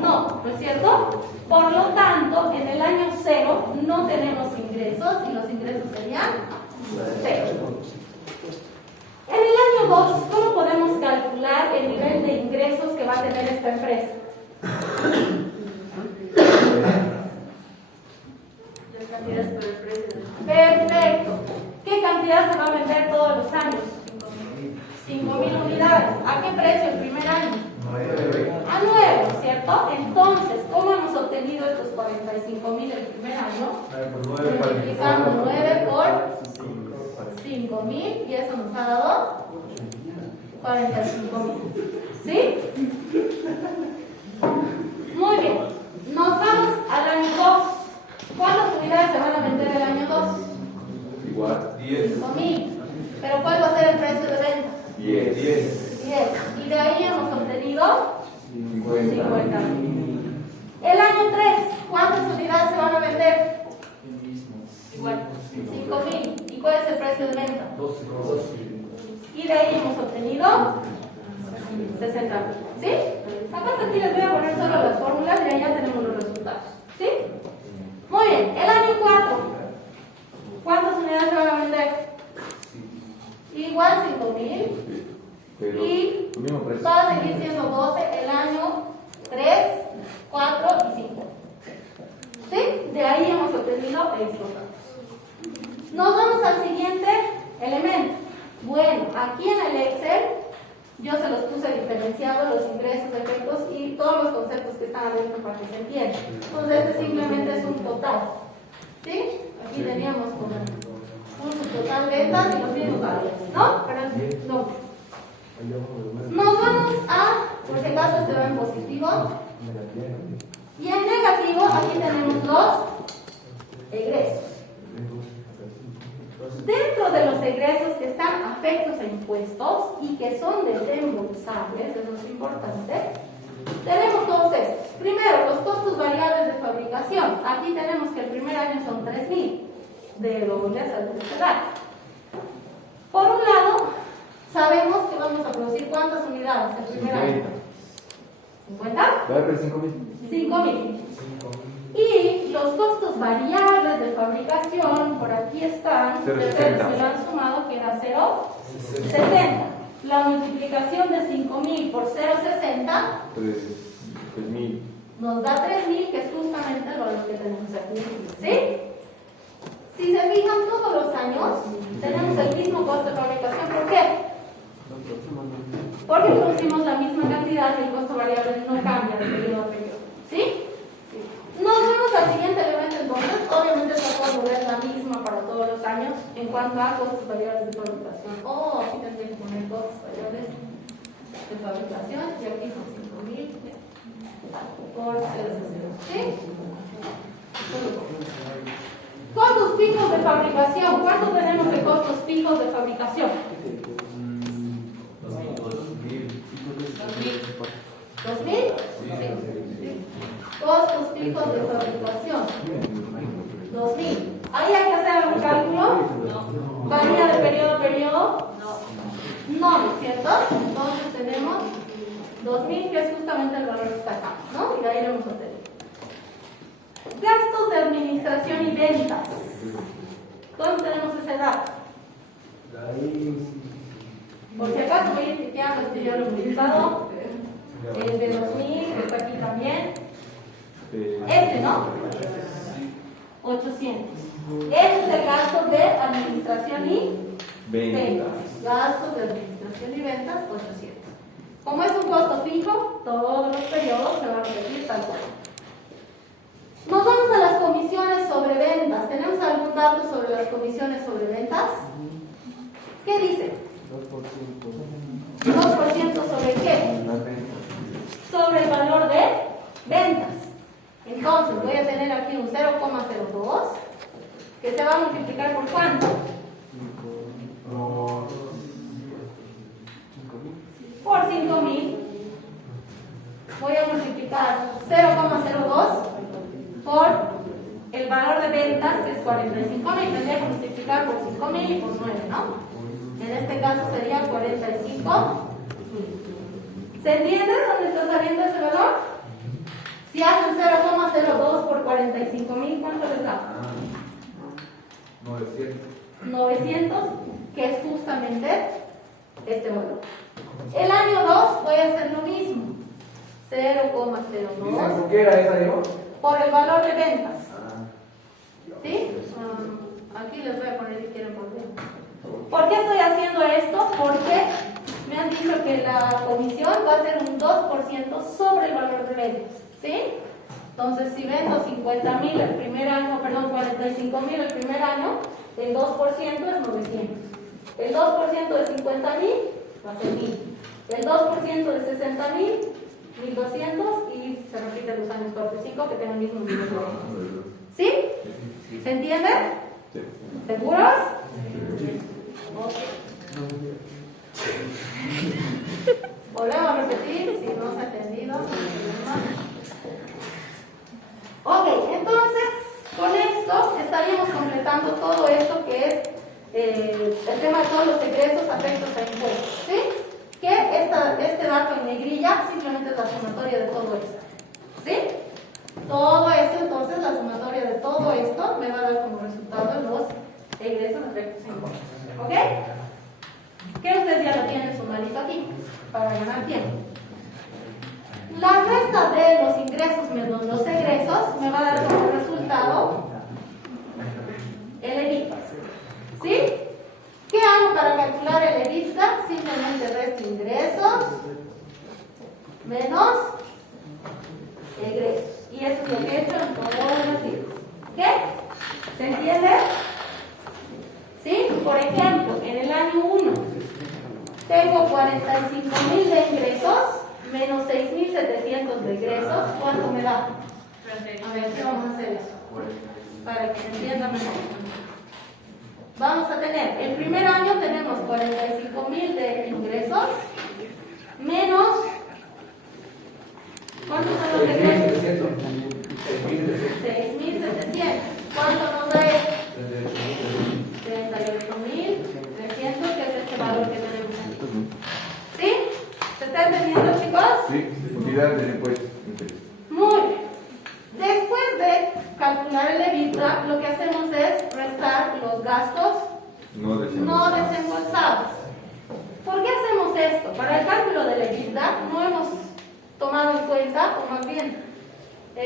No, ¿no es cierto? Por lo tanto, en el año 0 no tenemos ingresos y los ingresos serían 0. En el año 2, ¿cómo podemos calcular el nivel de ingresos que va a tener esta empresa? Perfecto. ¿Qué cantidad se va a vender todos los años? 5,000 unidades. ¿A qué precio el primer año? A 9, ¿cierto? Entonces, ¿cómo hemos obtenido estos 45,000 el primer año? Multiplicando 9 por 5,000 y eso nos ha dado 45,000. ¿Sí? Muy bien. Nos vamos al año 2. ¿Cuántas unidades se van a vender el año 2? Igual, 10. 5,000. ¿Pero cuál va a ser el precio de venta? 10. Y de ahí hemos obtenido 50. El año 3, ¿cuántas unidades se van a vender? Igual, 5,000. ¿Y cuál es el precio de venta? 12. Y de ahí hemos obtenido 60,000. ¿Sí? Acá aquí les voy a poner solo las fórmulas y ahí ya tenemos los resultados. ¿Sí? Muy bien, el año 4, ¿cuántas unidades se van a vender? Igual 5,000. Pero Y el mismo precio. va a seguir siendo 12 el año 3, 4 y 5. ¿Sí? De ahí hemos obtenido estos datos. Nos vamos al siguiente elemento. Bueno, aquí en el Excel yo se los puse diferenciados, los ingresos, efectos y todos los conceptos que están adentro para que se entienda. Entonces este simplemente es un total. ¿Sí? Aquí teníamos como un subtotal ventas y los mismos valores, ¿no? Pero no. Nos vamos a, por si acaso este va en positivo, y en negativo aquí tenemos los egresos. Dentro de los egresos que están afectos a impuestos y que son desembolsables, eso es importante, tenemos todos estos. Primero, los costos variables de fabricación. Aquí tenemos que el primer año son 3,000. de doble saldo estelar. Por un lado, sabemos que vamos a producir ¿cuántas unidades el primer año? 50. Va a haber 5.000. 5.000. Y los costos variables de fabricación, por aquí están, ustedes me lo han sumado, que era 0,60. La multiplicación de 5.000 por 0,60 3.000. nos da 3.000, que es justamente el valor que tenemos aquí. ¿Sí? Si se fijan, todos los años tenemos el mismo costo de fabricación. ¿Por qué? Porque producimos la misma cantidad y el costo variable no cambia de periodo a periodo. ¿Sí? Nos vemos al siguiente elemento entonces. Obviamente esta puedo ver la misma para todos los años en cuanto a costos variables de fabricación. Oh, aquí tendría que poner costos variables de fabricación y aquí son 5.000 por 0,0. ¿Sí? Costos fijos de fabricación. ¿Cuánto tenemos de costos fijos de fabricación? 2.000. Costos fijos de fabricación. 2.000. ¿Ahí hay que hacer algún cálculo? No. ¿Varía de periodo a periodo? No. No, ¿no es cierto? Entonces tenemos 2.000, que es justamente el valor que está acá, ¿no? Y ahí lo vamos a tener. Gastos de administración y ventas. ¿Dónde tenemos ese dato? Por si acaso voy a ir chequeando, este ya lo he utilizado. El de 2.000, está aquí también. Este, ¿no? 800. Ese es el gasto de administración y ventas. Gastos de administración y ventas, 800. Como es un costo fijo, todos los periodos se van a repetir tal cual. Nos vamos a las comisiones sobre ventas. ¿Tenemos algún dato sobre las comisiones sobre ventas? ¿Qué dice? 2% sobre qué? Sobre el valor de ventas. Entonces voy a tener aquí un 0,02 que se va a multiplicar por ¿cuánto? Por 5.000. Voy a multiplicar 0,02 por el valor de ventas, que es 45.000. Tendría que multiplicar por 5.000 y por 9, ¿no? En este caso sería 45.000. ¿Se entiende dónde está saliendo ese valor? Si hacen 0,02 por 45.000, ¿cuánto les da? 900, que es justamente este valor. El año 2 voy a hacer lo mismo. 0,02. ¿Qué era esa, Diego? Por el valor de ventas. ¿Sí? Aquí les voy a poner si quieren por dentro. ¿Por qué estoy haciendo esto? Porque me han dicho que la comisión va a ser un 2% sobre el valor de ventas. ¿Sí? Entonces, si vendo 50.000 el primer año, perdón, 45.000 el primer año, el 2% es 900. El 2% de 50.000 va a ser 1.000. El 2% de 60.000, 1.200, y se repite los años 4 y 5 que tengan el mismo nivel de ventas. ¿Sí? ¿Se entiende? Sí. ¿Seguros? Sí. Volvemos a repetir si no se ha entendido. Ok, entonces con esto estaríamos completando todo esto que es el tema de todos los egresos afectos a impuestos. ¿Sí? Que este dato en negrilla simplemente es la sumatoria de todo esto. ¿Sí? Todo esto, entonces, la sumatoria de todo esto me va a dar como resultado los egresos afectos a impuestos. ¿Ok? Que ustedes ya lo tienen sumadito aquí para ganar tiempo. La resta de los ingresos menos los egresos me va a dar como resultado el EBITDA. ¿Sí? ¿Qué hago para calcular el EBITDA? Simplemente resto ingresos menos egresos. Y eso es lo que he hecho en todos los libros. ¿Ok? ¿Se entiende? ¿Sí? Por ejemplo, en el año 1 tengo 45.000 de ingresos menos 6.700 de egresos. ¿Cuánto me da? A ver, ¿qué vamos a hacer eso? Para que se entienda mejor. Vamos a tener, el primer año tenemos 45.000 de ingresos menos, ¿cuántos son los egresos? 6.700. ¿Cuánto nos da esto? Sí, unidad del impuesto. Muy bien. Después de calcular el EBITDA, lo que hacemos es restar los gastos No no desembolsados. ¿Por qué hacemos esto? Para el cálculo del EBITDA no hemos tomado en cuenta, o más bien, no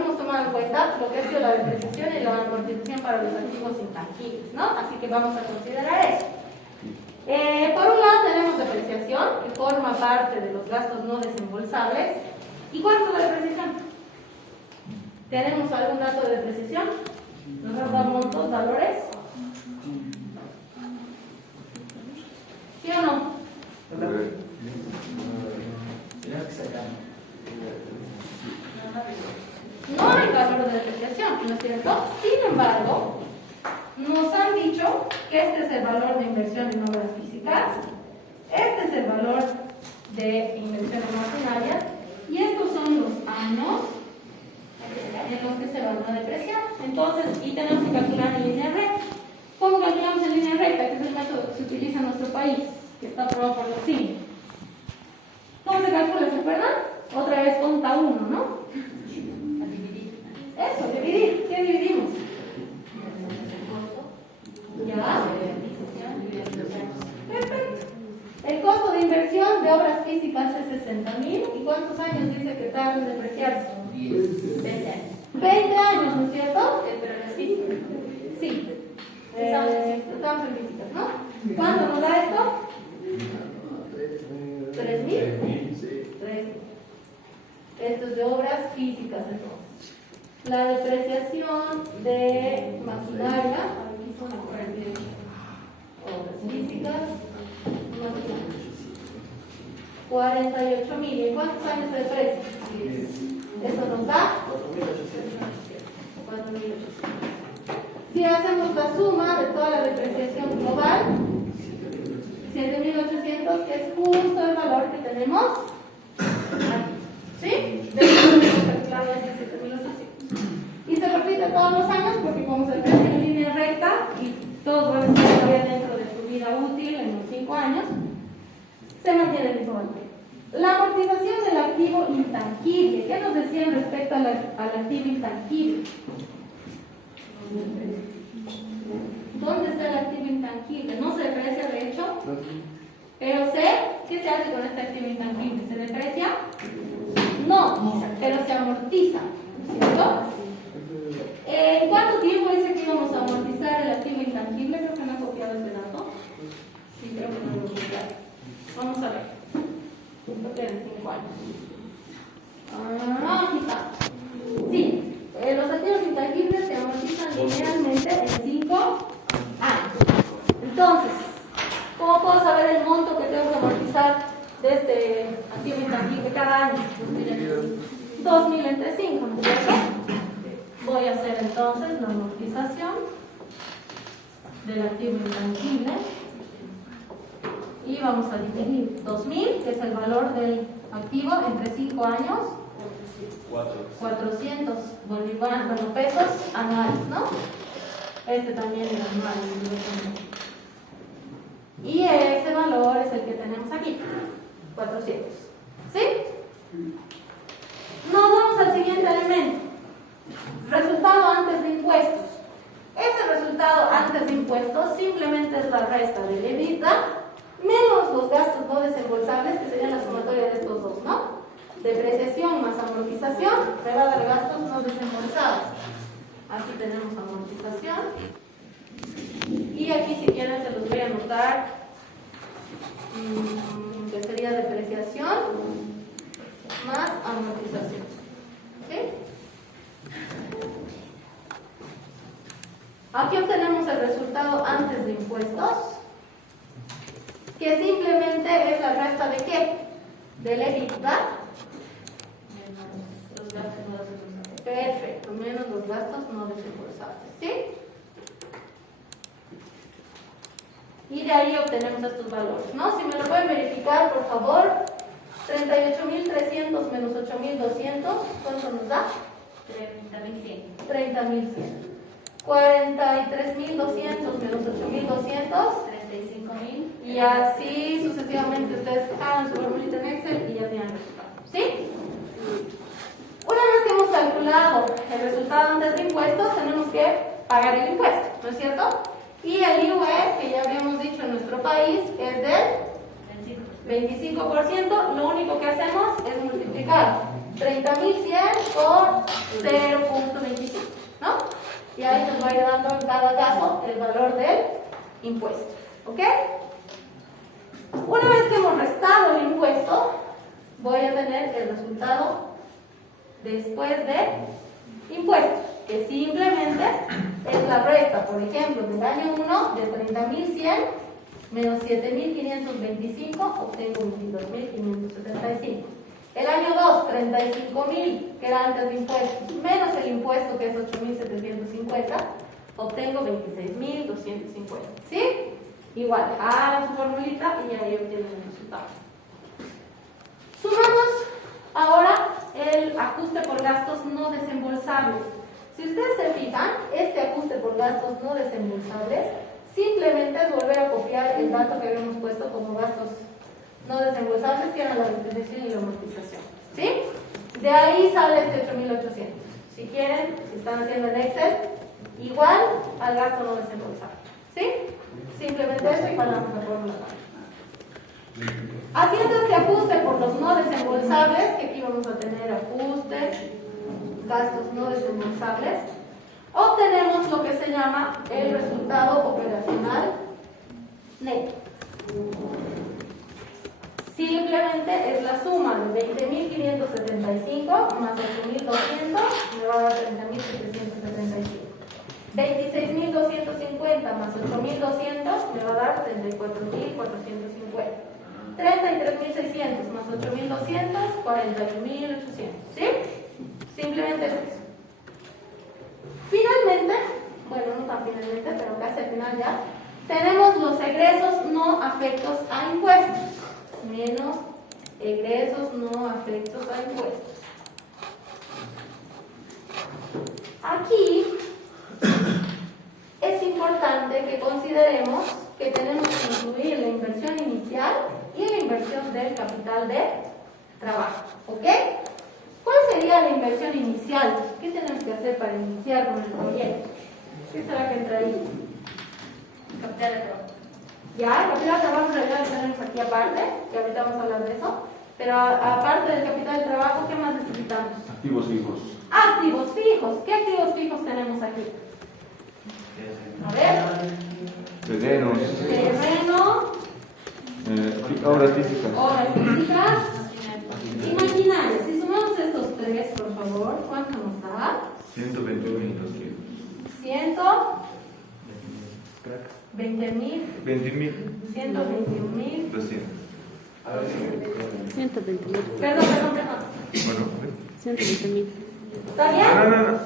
hemos tomado en cuenta lo que ha sido la depreciación y la amortización para los activos intangibles, ¿no? Así que vamos a considerar eso. Por un lado tenemos depreciación, que forma parte de los gastos no desembolsables. ¿Y cuánto de depreciación? ¿Tenemos algún dato de depreciación? ¿Nos han dado montos, valores? ¿Sí o no? No hay valor de depreciación, ¿no es cierto? Sin embargo, nos han dicho que este es el valor de inversión en obras físicas, este es el valor de inversión en maquinaria, y estos son los años en los que se van a depreciar. Entonces, y tenemos que calcular en línea recta. ¿Cómo calculamos en línea recta? Que es el método que se utiliza en nuestro país, que está aprobado por la CIE. ¿Cómo se calcula? ¿Se acuerdan? Otra vez conta uno, ¿no? Eso, dividir. ¿Qué dividimos? ¿Ya? Perfecto. El costo de inversión de obras físicas es 60.000. ¿Y cuántos años dice que tarda en depreciarse? 20 años. 20 años, ¿no es cierto? Pero no es físico. Sí. Estamos en físicas, ¿no? ¿Cuánto nos da esto? 3.000. 3.000. Esto es de obras físicas, entonces. La depreciación de maquinaria, aquí son obras físicas, 48.000. ¿En cuántos años se deprecia? Esto nos da 4.800. Si hacemos la suma de toda la depreciación global, 7.800, que es justo el valor que tenemos aquí. ¿Sí? Debemos calcular este 7.800. Y se repite todos los años porque como se deprecia en línea recta y todos van a estar todavía dentro de su vida útil en los 5 años, se mantiene el mismo valor. La amortización del activo intangible. ¿Qué nos decían respecto al activo intangible? ¿Dónde está el activo intangible? No se deprecia, de hecho, pero ¿qué se hace con este activo intangible? ¿Se deprecia? No, pero se amortiza, ¿cierto? ¿En cuánto tiempo dice que íbamos a amortizar el activo intangible? Creo que no he copiado ese dato. Sí, creo que no lo he copiado. Vamos a ver. Creo que eran 5 años. Aquí está. Sí, los activos intangibles se amortizan linealmente en 5 años. Entonces, ¿cómo puedo saber el monto que tengo que amortizar de este activo intangible cada año? 2.000 entre 5, ¿no es cierto? Voy a hacer entonces la amortización del activo intangible y vamos a dividir 2.000, que es el valor del activo, entre 5 años, 400 pesos anuales, ¿no? Este también es anual. Y ese valor es el que tenemos aquí, 400. ¿Sí? Nos vamos al siguiente elemento. Resultado antes de impuestos. Ese resultado antes de impuestos simplemente es la resta del EBITDA menos los gastos no desembolsables, que serían la sumatoria de estos dos, ¿no? Depreciación más amortización, me va a dar gastos no desembolsados. Aquí tenemos amortización. Y aquí, si quieren, se los voy a anotar, que sería depreciación más amortización. ¿Sí? Aquí obtenemos el resultado antes de impuestos, que simplemente es la resta de ¿qué? Del EBITDA. Los gastos no desembolsables. Perfecto, menos los gastos no desembolsables. ¿Sí? Y de ahí obtenemos estos valores, ¿no? Si me lo pueden verificar, por favor. 38.300 menos 8.200, ¿cuánto nos da? 30.100. 30.100. 43.200 menos 8.200, 35.000. y así sucesivamente ustedes hagan su formulita en Excel y ya tienen resultados. el resultado antes de impuestos, tenemos que pagar el impuesto, ¿no es cierto? Y el IVA, que ya habíamos dicho en nuestro país, es del 25%. Lo único que hacemos es multiplicar 30.100 por 0.25, ¿no? Y ahí nos va a ir dando en cada caso el valor del impuesto, ¿ok? Una vez que hemos restado el impuesto, voy a tener el resultado después de impuestos, que simplemente es la resta, por ejemplo, del año 1 de 30.100 menos 7.525, obtengo 22.575. El año 2, 35.000, que era antes de impuestos, menos el impuesto, que es 8.750, obtengo 26.250. ¿Sí? Igual, hagan su formulita y ahí obtienen el resultado. Sumamos ahora el ajuste por gastos no desembolsables. Si ustedes se fijan, este ajuste por gastos no desembolsables simplemente es volver a copiar el dato que habíamos puesto como gastos no desembolsables, que eran la depreciación y la amortización. ¿Sí? De ahí sale este 8.800. Si quieren, si están haciendo en Excel, igual al gasto no desembolsable. ¿Sí? Simplemente eso y para la fórmula. Haciendo este ajuste por los no desembolsables, que aquí vamos a tener ajustes, gastos no desembolsables, obtenemos lo que se llama el resultado operacional neto. Simplemente es la suma de 20.575 más 8.200, me va a dar 30.775. 26.250 más 8.200 me va a dar 34.450. 33.600 más 8.200, 41.800. ¿Sí? Simplemente es eso. Finalmente, bueno, no tan finalmente, pero casi al final ya, tenemos los egresos no afectos a impuestos, menos egresos no afectos a impuestos. Aquí es importante que consideremos que tenemos que incluir la inversión inicial y la inversión del capital de trabajo, ¿ok? ¿Cuál sería la inversión inicial? ¿Qué tenemos que hacer para iniciar con el proyecto? ¿Qué será que entra ahí? Capital de trabajo. Ya, el capital de trabajo en realidad lo tenemos aquí aparte, que ahorita vamos a hablar de eso, pero aparte del capital de trabajo, ¿qué más necesitamos? Activos fijos. Activos fijos. ¿Qué activos fijos tenemos aquí? A ver. Terrenos. Terreno, Obras físicas. obras físicas y maquinaria. Si sumamos estos tres, por favor, ¿cuánto nos da? 120.200. 120.000. 20.000. 121.000. 200. 120.000. Perdón. Bueno, 120.000. ¿Está bien? no. No.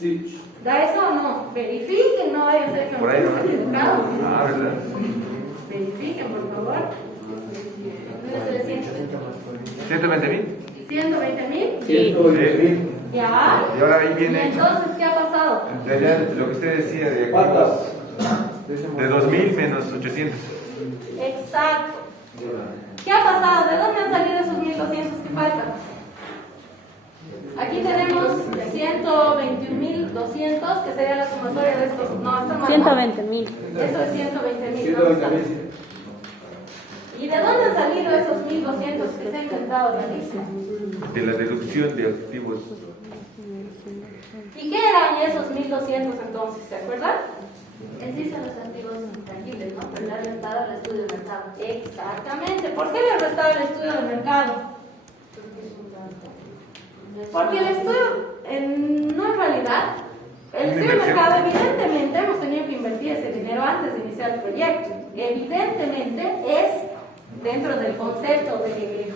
Sí. ¿Da eso o no? Verifiquen, no vaya a ser que Por nos ahí, estén ¿no? equivocados. Ah, ¿verdad? Verifiquen, por favor. Debe ser 120.000. 120.000. Sí. 120.000. Ya. Y ahora ahí ¿Y viene, entonces qué ha pasado? en realidad, lo que usted decía de ¿Cuántas? activos, de 2.000 menos 800. Exacto. ¿Qué ha pasado? ¿De dónde han salido esos 1.200 que faltan? Aquí tenemos 121.200, que sería la sumatoria de estos. No, está mal. 120.000. Eso es 120.000. 120.000. ¿Y de dónde han salido esos 1.200 que se ha intentado realizar? De la deducción de activos. ¿Y qué eran esos 1.200 entonces? ¿Se acuerdan? En sí son los activos intangibles, ¿no? Pero le ha restado al estudio de mercado. Exactamente. ¿Por qué le restaba el estudio del mercado? Porque el estudio, no en realidad, el estudio del mercado, evidentemente hemos tenido que invertir ese dinero antes de iniciar el proyecto. Evidentemente es dentro del concepto de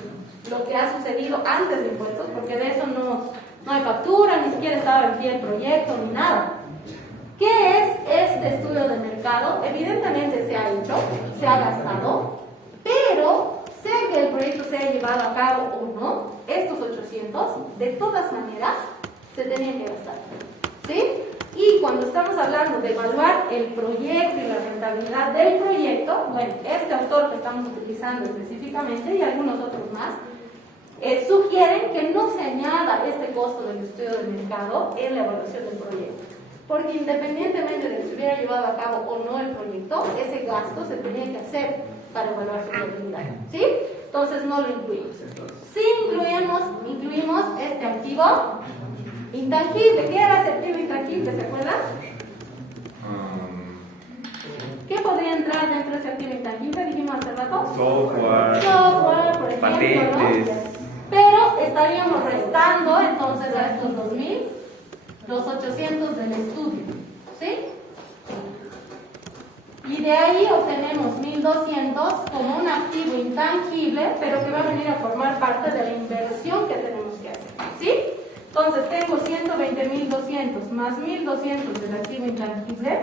lo que ha sucedido antes de impuestos, porque de eso no hay factura, ni siquiera estaba en pie el proyecto, ni nada. ¿Qué es este estudio de mercado? Evidentemente se ha hecho, se ha gastado, pero sea que el proyecto sea llevado a cabo o no, estos 800, de todas maneras, se tenían que gastar. ¿Sí? Y cuando estamos hablando de evaluar el proyecto y la rentabilidad del proyecto, bueno, este autor que estamos utilizando específicamente y algunos otros más, sugieren que no se añada este costo del estudio de mercado en la evaluación del proyecto. Porque independientemente de que se hubiera llevado a cabo o no el proyecto, ese gasto se tenía que hacer para evaluar su viabilidad. ¿Sí? Entonces no lo incluimos. Sí incluimos este activo intangible. ¿Qué era ese activo intangible? ¿Se acuerdan? ¿Qué podría entrar dentro de ese activo intangible? Dijimos hace rato. Software, por ejemplo, patentes. ¿no? Pero estaríamos restando entonces a estos 2.000, los 800 del estudio. ¿Sí? Y de ahí obtenemos 1.200 como un activo intangible, pero que va a venir a formar parte de la inversión que tenemos que hacer. ¿Sí? Entonces tengo 120.200 más 1.200 del activo intangible.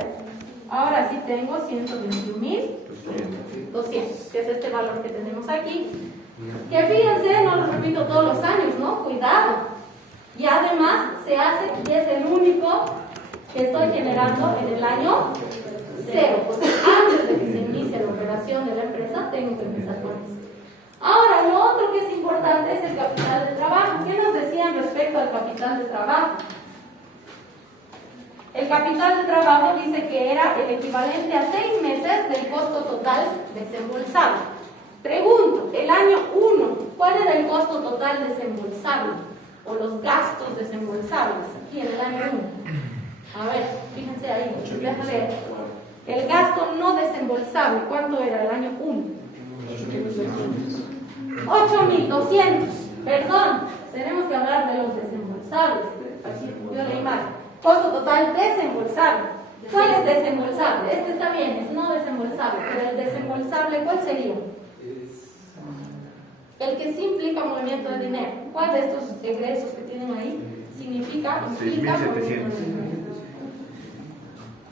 Ahora sí tengo 121.200, que es este valor que tenemos aquí. Que fíjense, no lo repito todos los años, ¿no? Cuidado. Y además se hace, y es el único que estoy generando en el año 0, porque antes de que se inicie la operación de la empresa, tengo que empezar con eso. Ahora, lo otro que es importante es el capital de trabajo. ¿Qué nos decían respecto al capital de trabajo? El capital de trabajo dice que era el equivalente a 6 meses del costo total desembolsable. Pregunto, el año 1, ¿cuál era el costo total desembolsable? O los gastos desembolsables, aquí en el año 1. A ver, fíjense ahí, déjale. El gasto no desembolsable, ¿cuánto era el año 1? 8.200. Perdón, tenemos que hablar de los desembolsables. Yo leí mal. Costo total desembolsable. ¿Cuál es desembolsable? Este está bien, es no desembolsable. Pero el desembolsable, ¿cuál sería? El que sí implica movimiento de dinero. ¿Cuál de estos egresos que tienen ahí implica movimiento de dinero?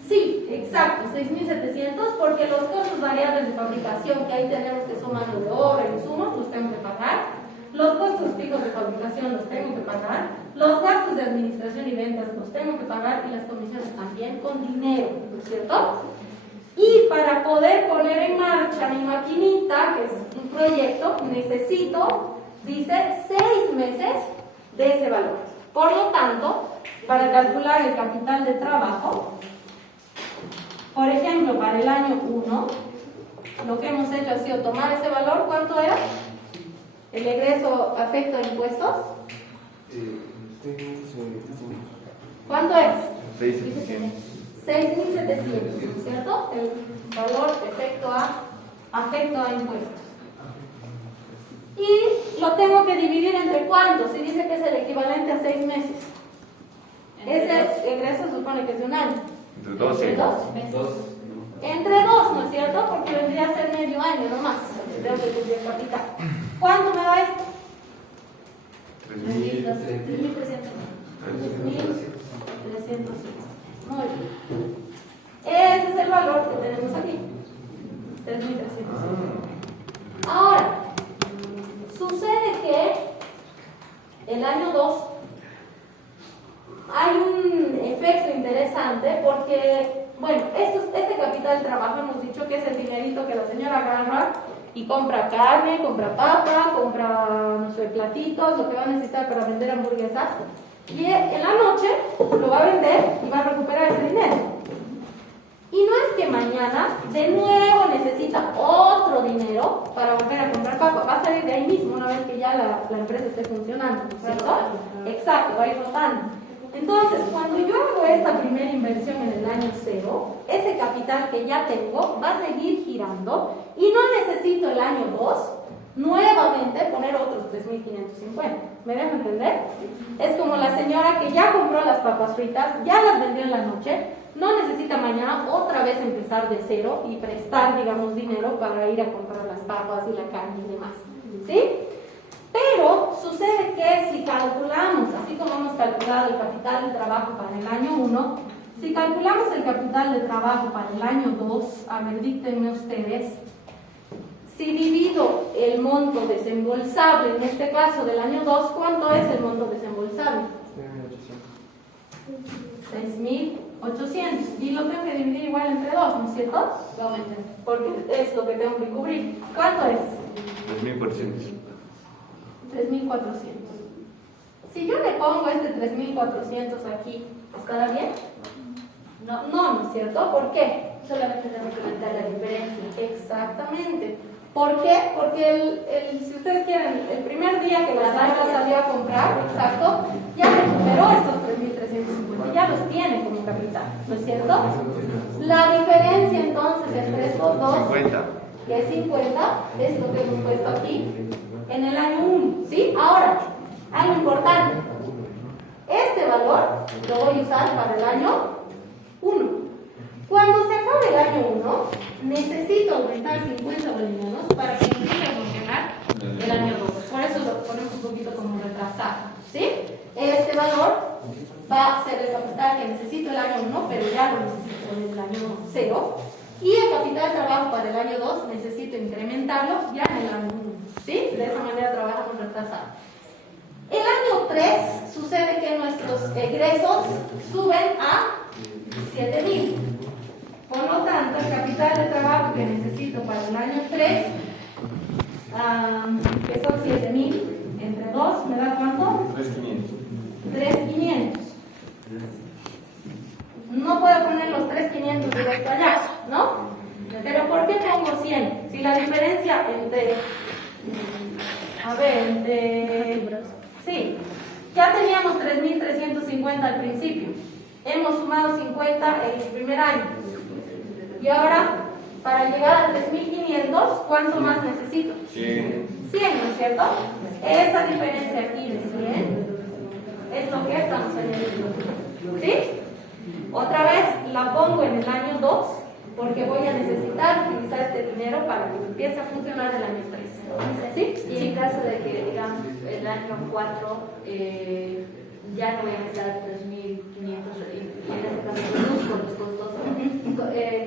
Sí, exacto, 6.700, porque los costos variables de fabricación que ahí tenemos, que son mano de obra y insumos, los tengo que pagar. Los costos fijos de fabricación los tengo que pagar. Los gastos de administración y ventas los tengo que pagar, y las comisiones también con dinero, ¿no es cierto? Y para poder poner en marcha mi maquinita, que es un proyecto, necesito, dice, 6 meses de ese valor. Por lo tanto, para calcular el capital de trabajo, por ejemplo, para el año 1, lo que hemos hecho ha sido tomar ese valor. ¿Cuánto era? El egreso afecto a impuestos. ¿Cuánto es? 6.700. 6.700, ¿cierto? El valor afecto a impuestos. Y lo tengo que dividir entre cuántos, si dice que es el equivalente a 6 meses. Ese egreso supone que es de un año. Entre 12. ¿Entre 2? Entre 2, ¿no es cierto? Porque vendría a ser medio año nomás. Tengo que cubrir el capital. ¿Cuánto me da esto? 3.300. 3.300. Muy bien. Ese es el valor que tenemos aquí. 3.300. Ahora, sucede que el año 2 hay un efecto interesante porque, bueno, este capital de trabajo hemos dicho que es el dinerito que la señora agarra y compra carne, compra papa, compra, no sé, platitos, lo que va a necesitar para vender hamburguesas. Y en la noche lo va a vender y va a recuperar ese dinero. Y no es que mañana de nuevo necesita otro dinero para volver a comprar papa. Va a salir de ahí mismo una vez que ya la empresa esté funcionando, ¿cierto? Exacto, va a ir rotando. Entonces, cuando yo hago esta primera inversión en el año 0, ese capital que ya tengo va a seguir girando y no necesito el año 2 nuevamente poner otros 3.550. ¿Me dejo entender? Es como la señora que ya compró las papas fritas, ya las vendió en la noche, no necesita mañana otra vez empezar de 0 y prestar, digamos, dinero para ir a comprar las papas y la carne y demás. ¿Sí? Pero sucede que si calculamos, así como hemos calculado el capital de trabajo para el año 1, si calculamos el capital de trabajo para el año 2, a ver, díctenme ustedes, si divido el monto desembolsable, en este caso del año 2, ¿cuánto es el monto desembolsable? 6.800. Y lo tengo que dividir igual entre 2, ¿no es cierto? Porque es lo que tengo que cubrir. ¿Cuánto es? 3.400. 3.400. Si yo le pongo este 3.400 aquí, ¿estará bien? No es cierto. ¿Por qué? Solamente tenemos que aumentar la diferencia. Exactamente. ¿Por qué? Porque si ustedes quieren, el primer día que la señora salió a comprar, exacto, ya recuperó estos 3.350, ya los tiene como capital, ¿no es cierto? La diferencia entonces entre estos dos, 50. que es 50, es lo que hemos puesto aquí, en el año 1, ¿sí? Ahora, algo importante, este valor lo voy a usar para el año 1. Cuando se acabe el año 1, necesito aumentar 50 bolivianos para que empiece a funcionar el año 2. Por eso lo ponemos un poquito como retrasado, ¿sí? Este valor va a ser el capital que necesito el año 1, pero ya lo necesito en el año 0. Y el capital de trabajo para el año 2 necesito incrementarlo ya en el año 1, ¿sí? De esa manera trabajamos retrasado. El año 3 sucede que nuestros egresos suben a 7.000. Por lo tanto, el capital de trabajo que necesito para el año 3, que son 7.000, entre 2, ¿me da cuánto? 3.500. 3.500. No puedo poner los 3.500 directo allá, ¿no? Pero ¿por qué pongo 100? Si la diferencia entre... Sí, ya teníamos 3.350 al principio. Hemos sumado 50 en el primer año. Y ahora, para llegar a 3.500, ¿cuánto más necesito? 100. 100, ¿no es cierto? Esa diferencia aquí de 100 es lo que estamos añadiendo. ¿Sí? Otra vez la pongo en el año 2 porque voy a necesitar utilizar este dinero para que empiece a funcionar el año 3. ¿Sí? Y en caso de que, digamos, el año 4 ya no voy a necesitar 3.500 y en este caso reduzco los costos,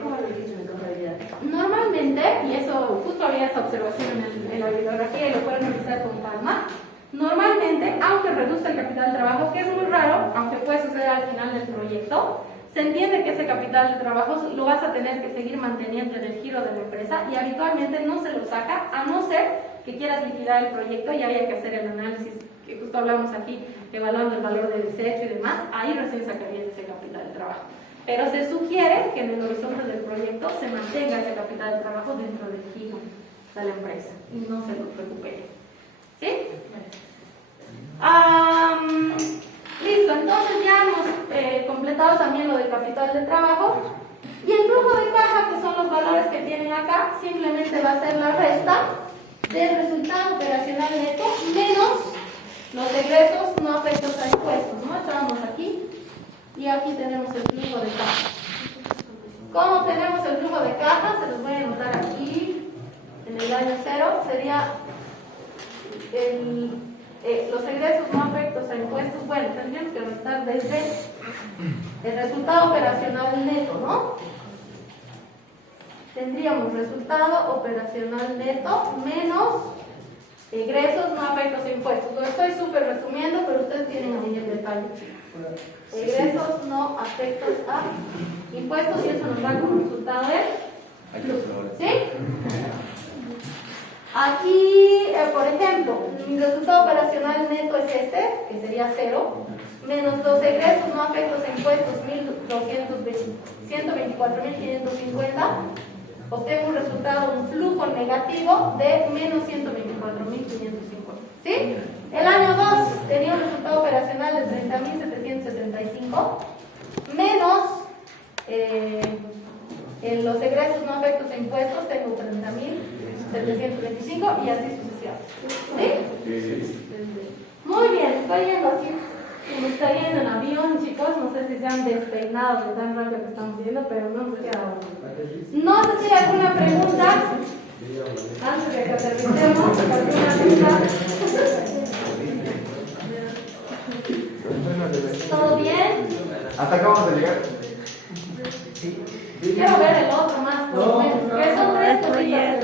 ¿cómo lo he dicho en contabilidad? Normalmente, y eso justo había esa observación en la bibliografía y lo pueden revisar con calma, normalmente, aunque reduzca el capital de trabajo, que es muy raro, aunque puede suceder al final del proyecto, se entiende que ese capital de trabajo lo vas a tener que seguir manteniendo en el giro de la empresa y habitualmente no se lo saca, a no ser que quieras liquidar el proyecto y haya que hacer el análisis que justo hablamos aquí, evaluando el valor del desecho y demás, ahí recién sacaría ese capital de trabajo. Pero se sugiere que en el horizonte del proyecto se mantenga ese capital de trabajo dentro del giro de la empresa y no se lo recupere. ¿Sí? Listo, entonces ya hemos completado también lo del capital de trabajo. Y el flujo de caja, que son los valores que tienen acá, simplemente va a ser la resta del resultado operacional neto menos los egresos no afectos a impuestos, ¿no? Estábamos aquí y aquí tenemos el flujo de caja. ¿Cómo tenemos el flujo de caja? Se los voy a anotar aquí en el año 0. Sería los egresos no afectos a impuestos. Bueno, tendríamos que restar desde el resultado operacional neto, ¿no? Tendríamos resultado operacional neto menos egresos no afectos a impuestos. Lo estoy súper resumiendo, pero ustedes tienen ahí el detalle. Egresos no afectos a impuestos y eso nos da como resultado el flujo. ¿Sí? Aquí, por ejemplo, mi resultado operacional neto es este, que sería 0, menos los egresos no afectos a impuestos, 124.550. Obtengo un resultado, un flujo negativo de menos 124.550. ¿Sí? El año 2 tenía un resultado operacional de 30.775 menos los egresos no afectos a impuestos, tengo 30.725 y así sucesivamente. ¿Sí? Muy bien, estoy yendo así. Me está yendo en avión, chicos. No sé si se han despeinado de tan rápido que estamos yendo, pero no nos queda uno. No sé si hay alguna pregunta antes de que aterricemos. ¿Alguna pregunta? ¿Todo bien? ¿Hasta acá vamos a llegar? Quiero ver el otro más, por lo menos, porque son 3 cositas.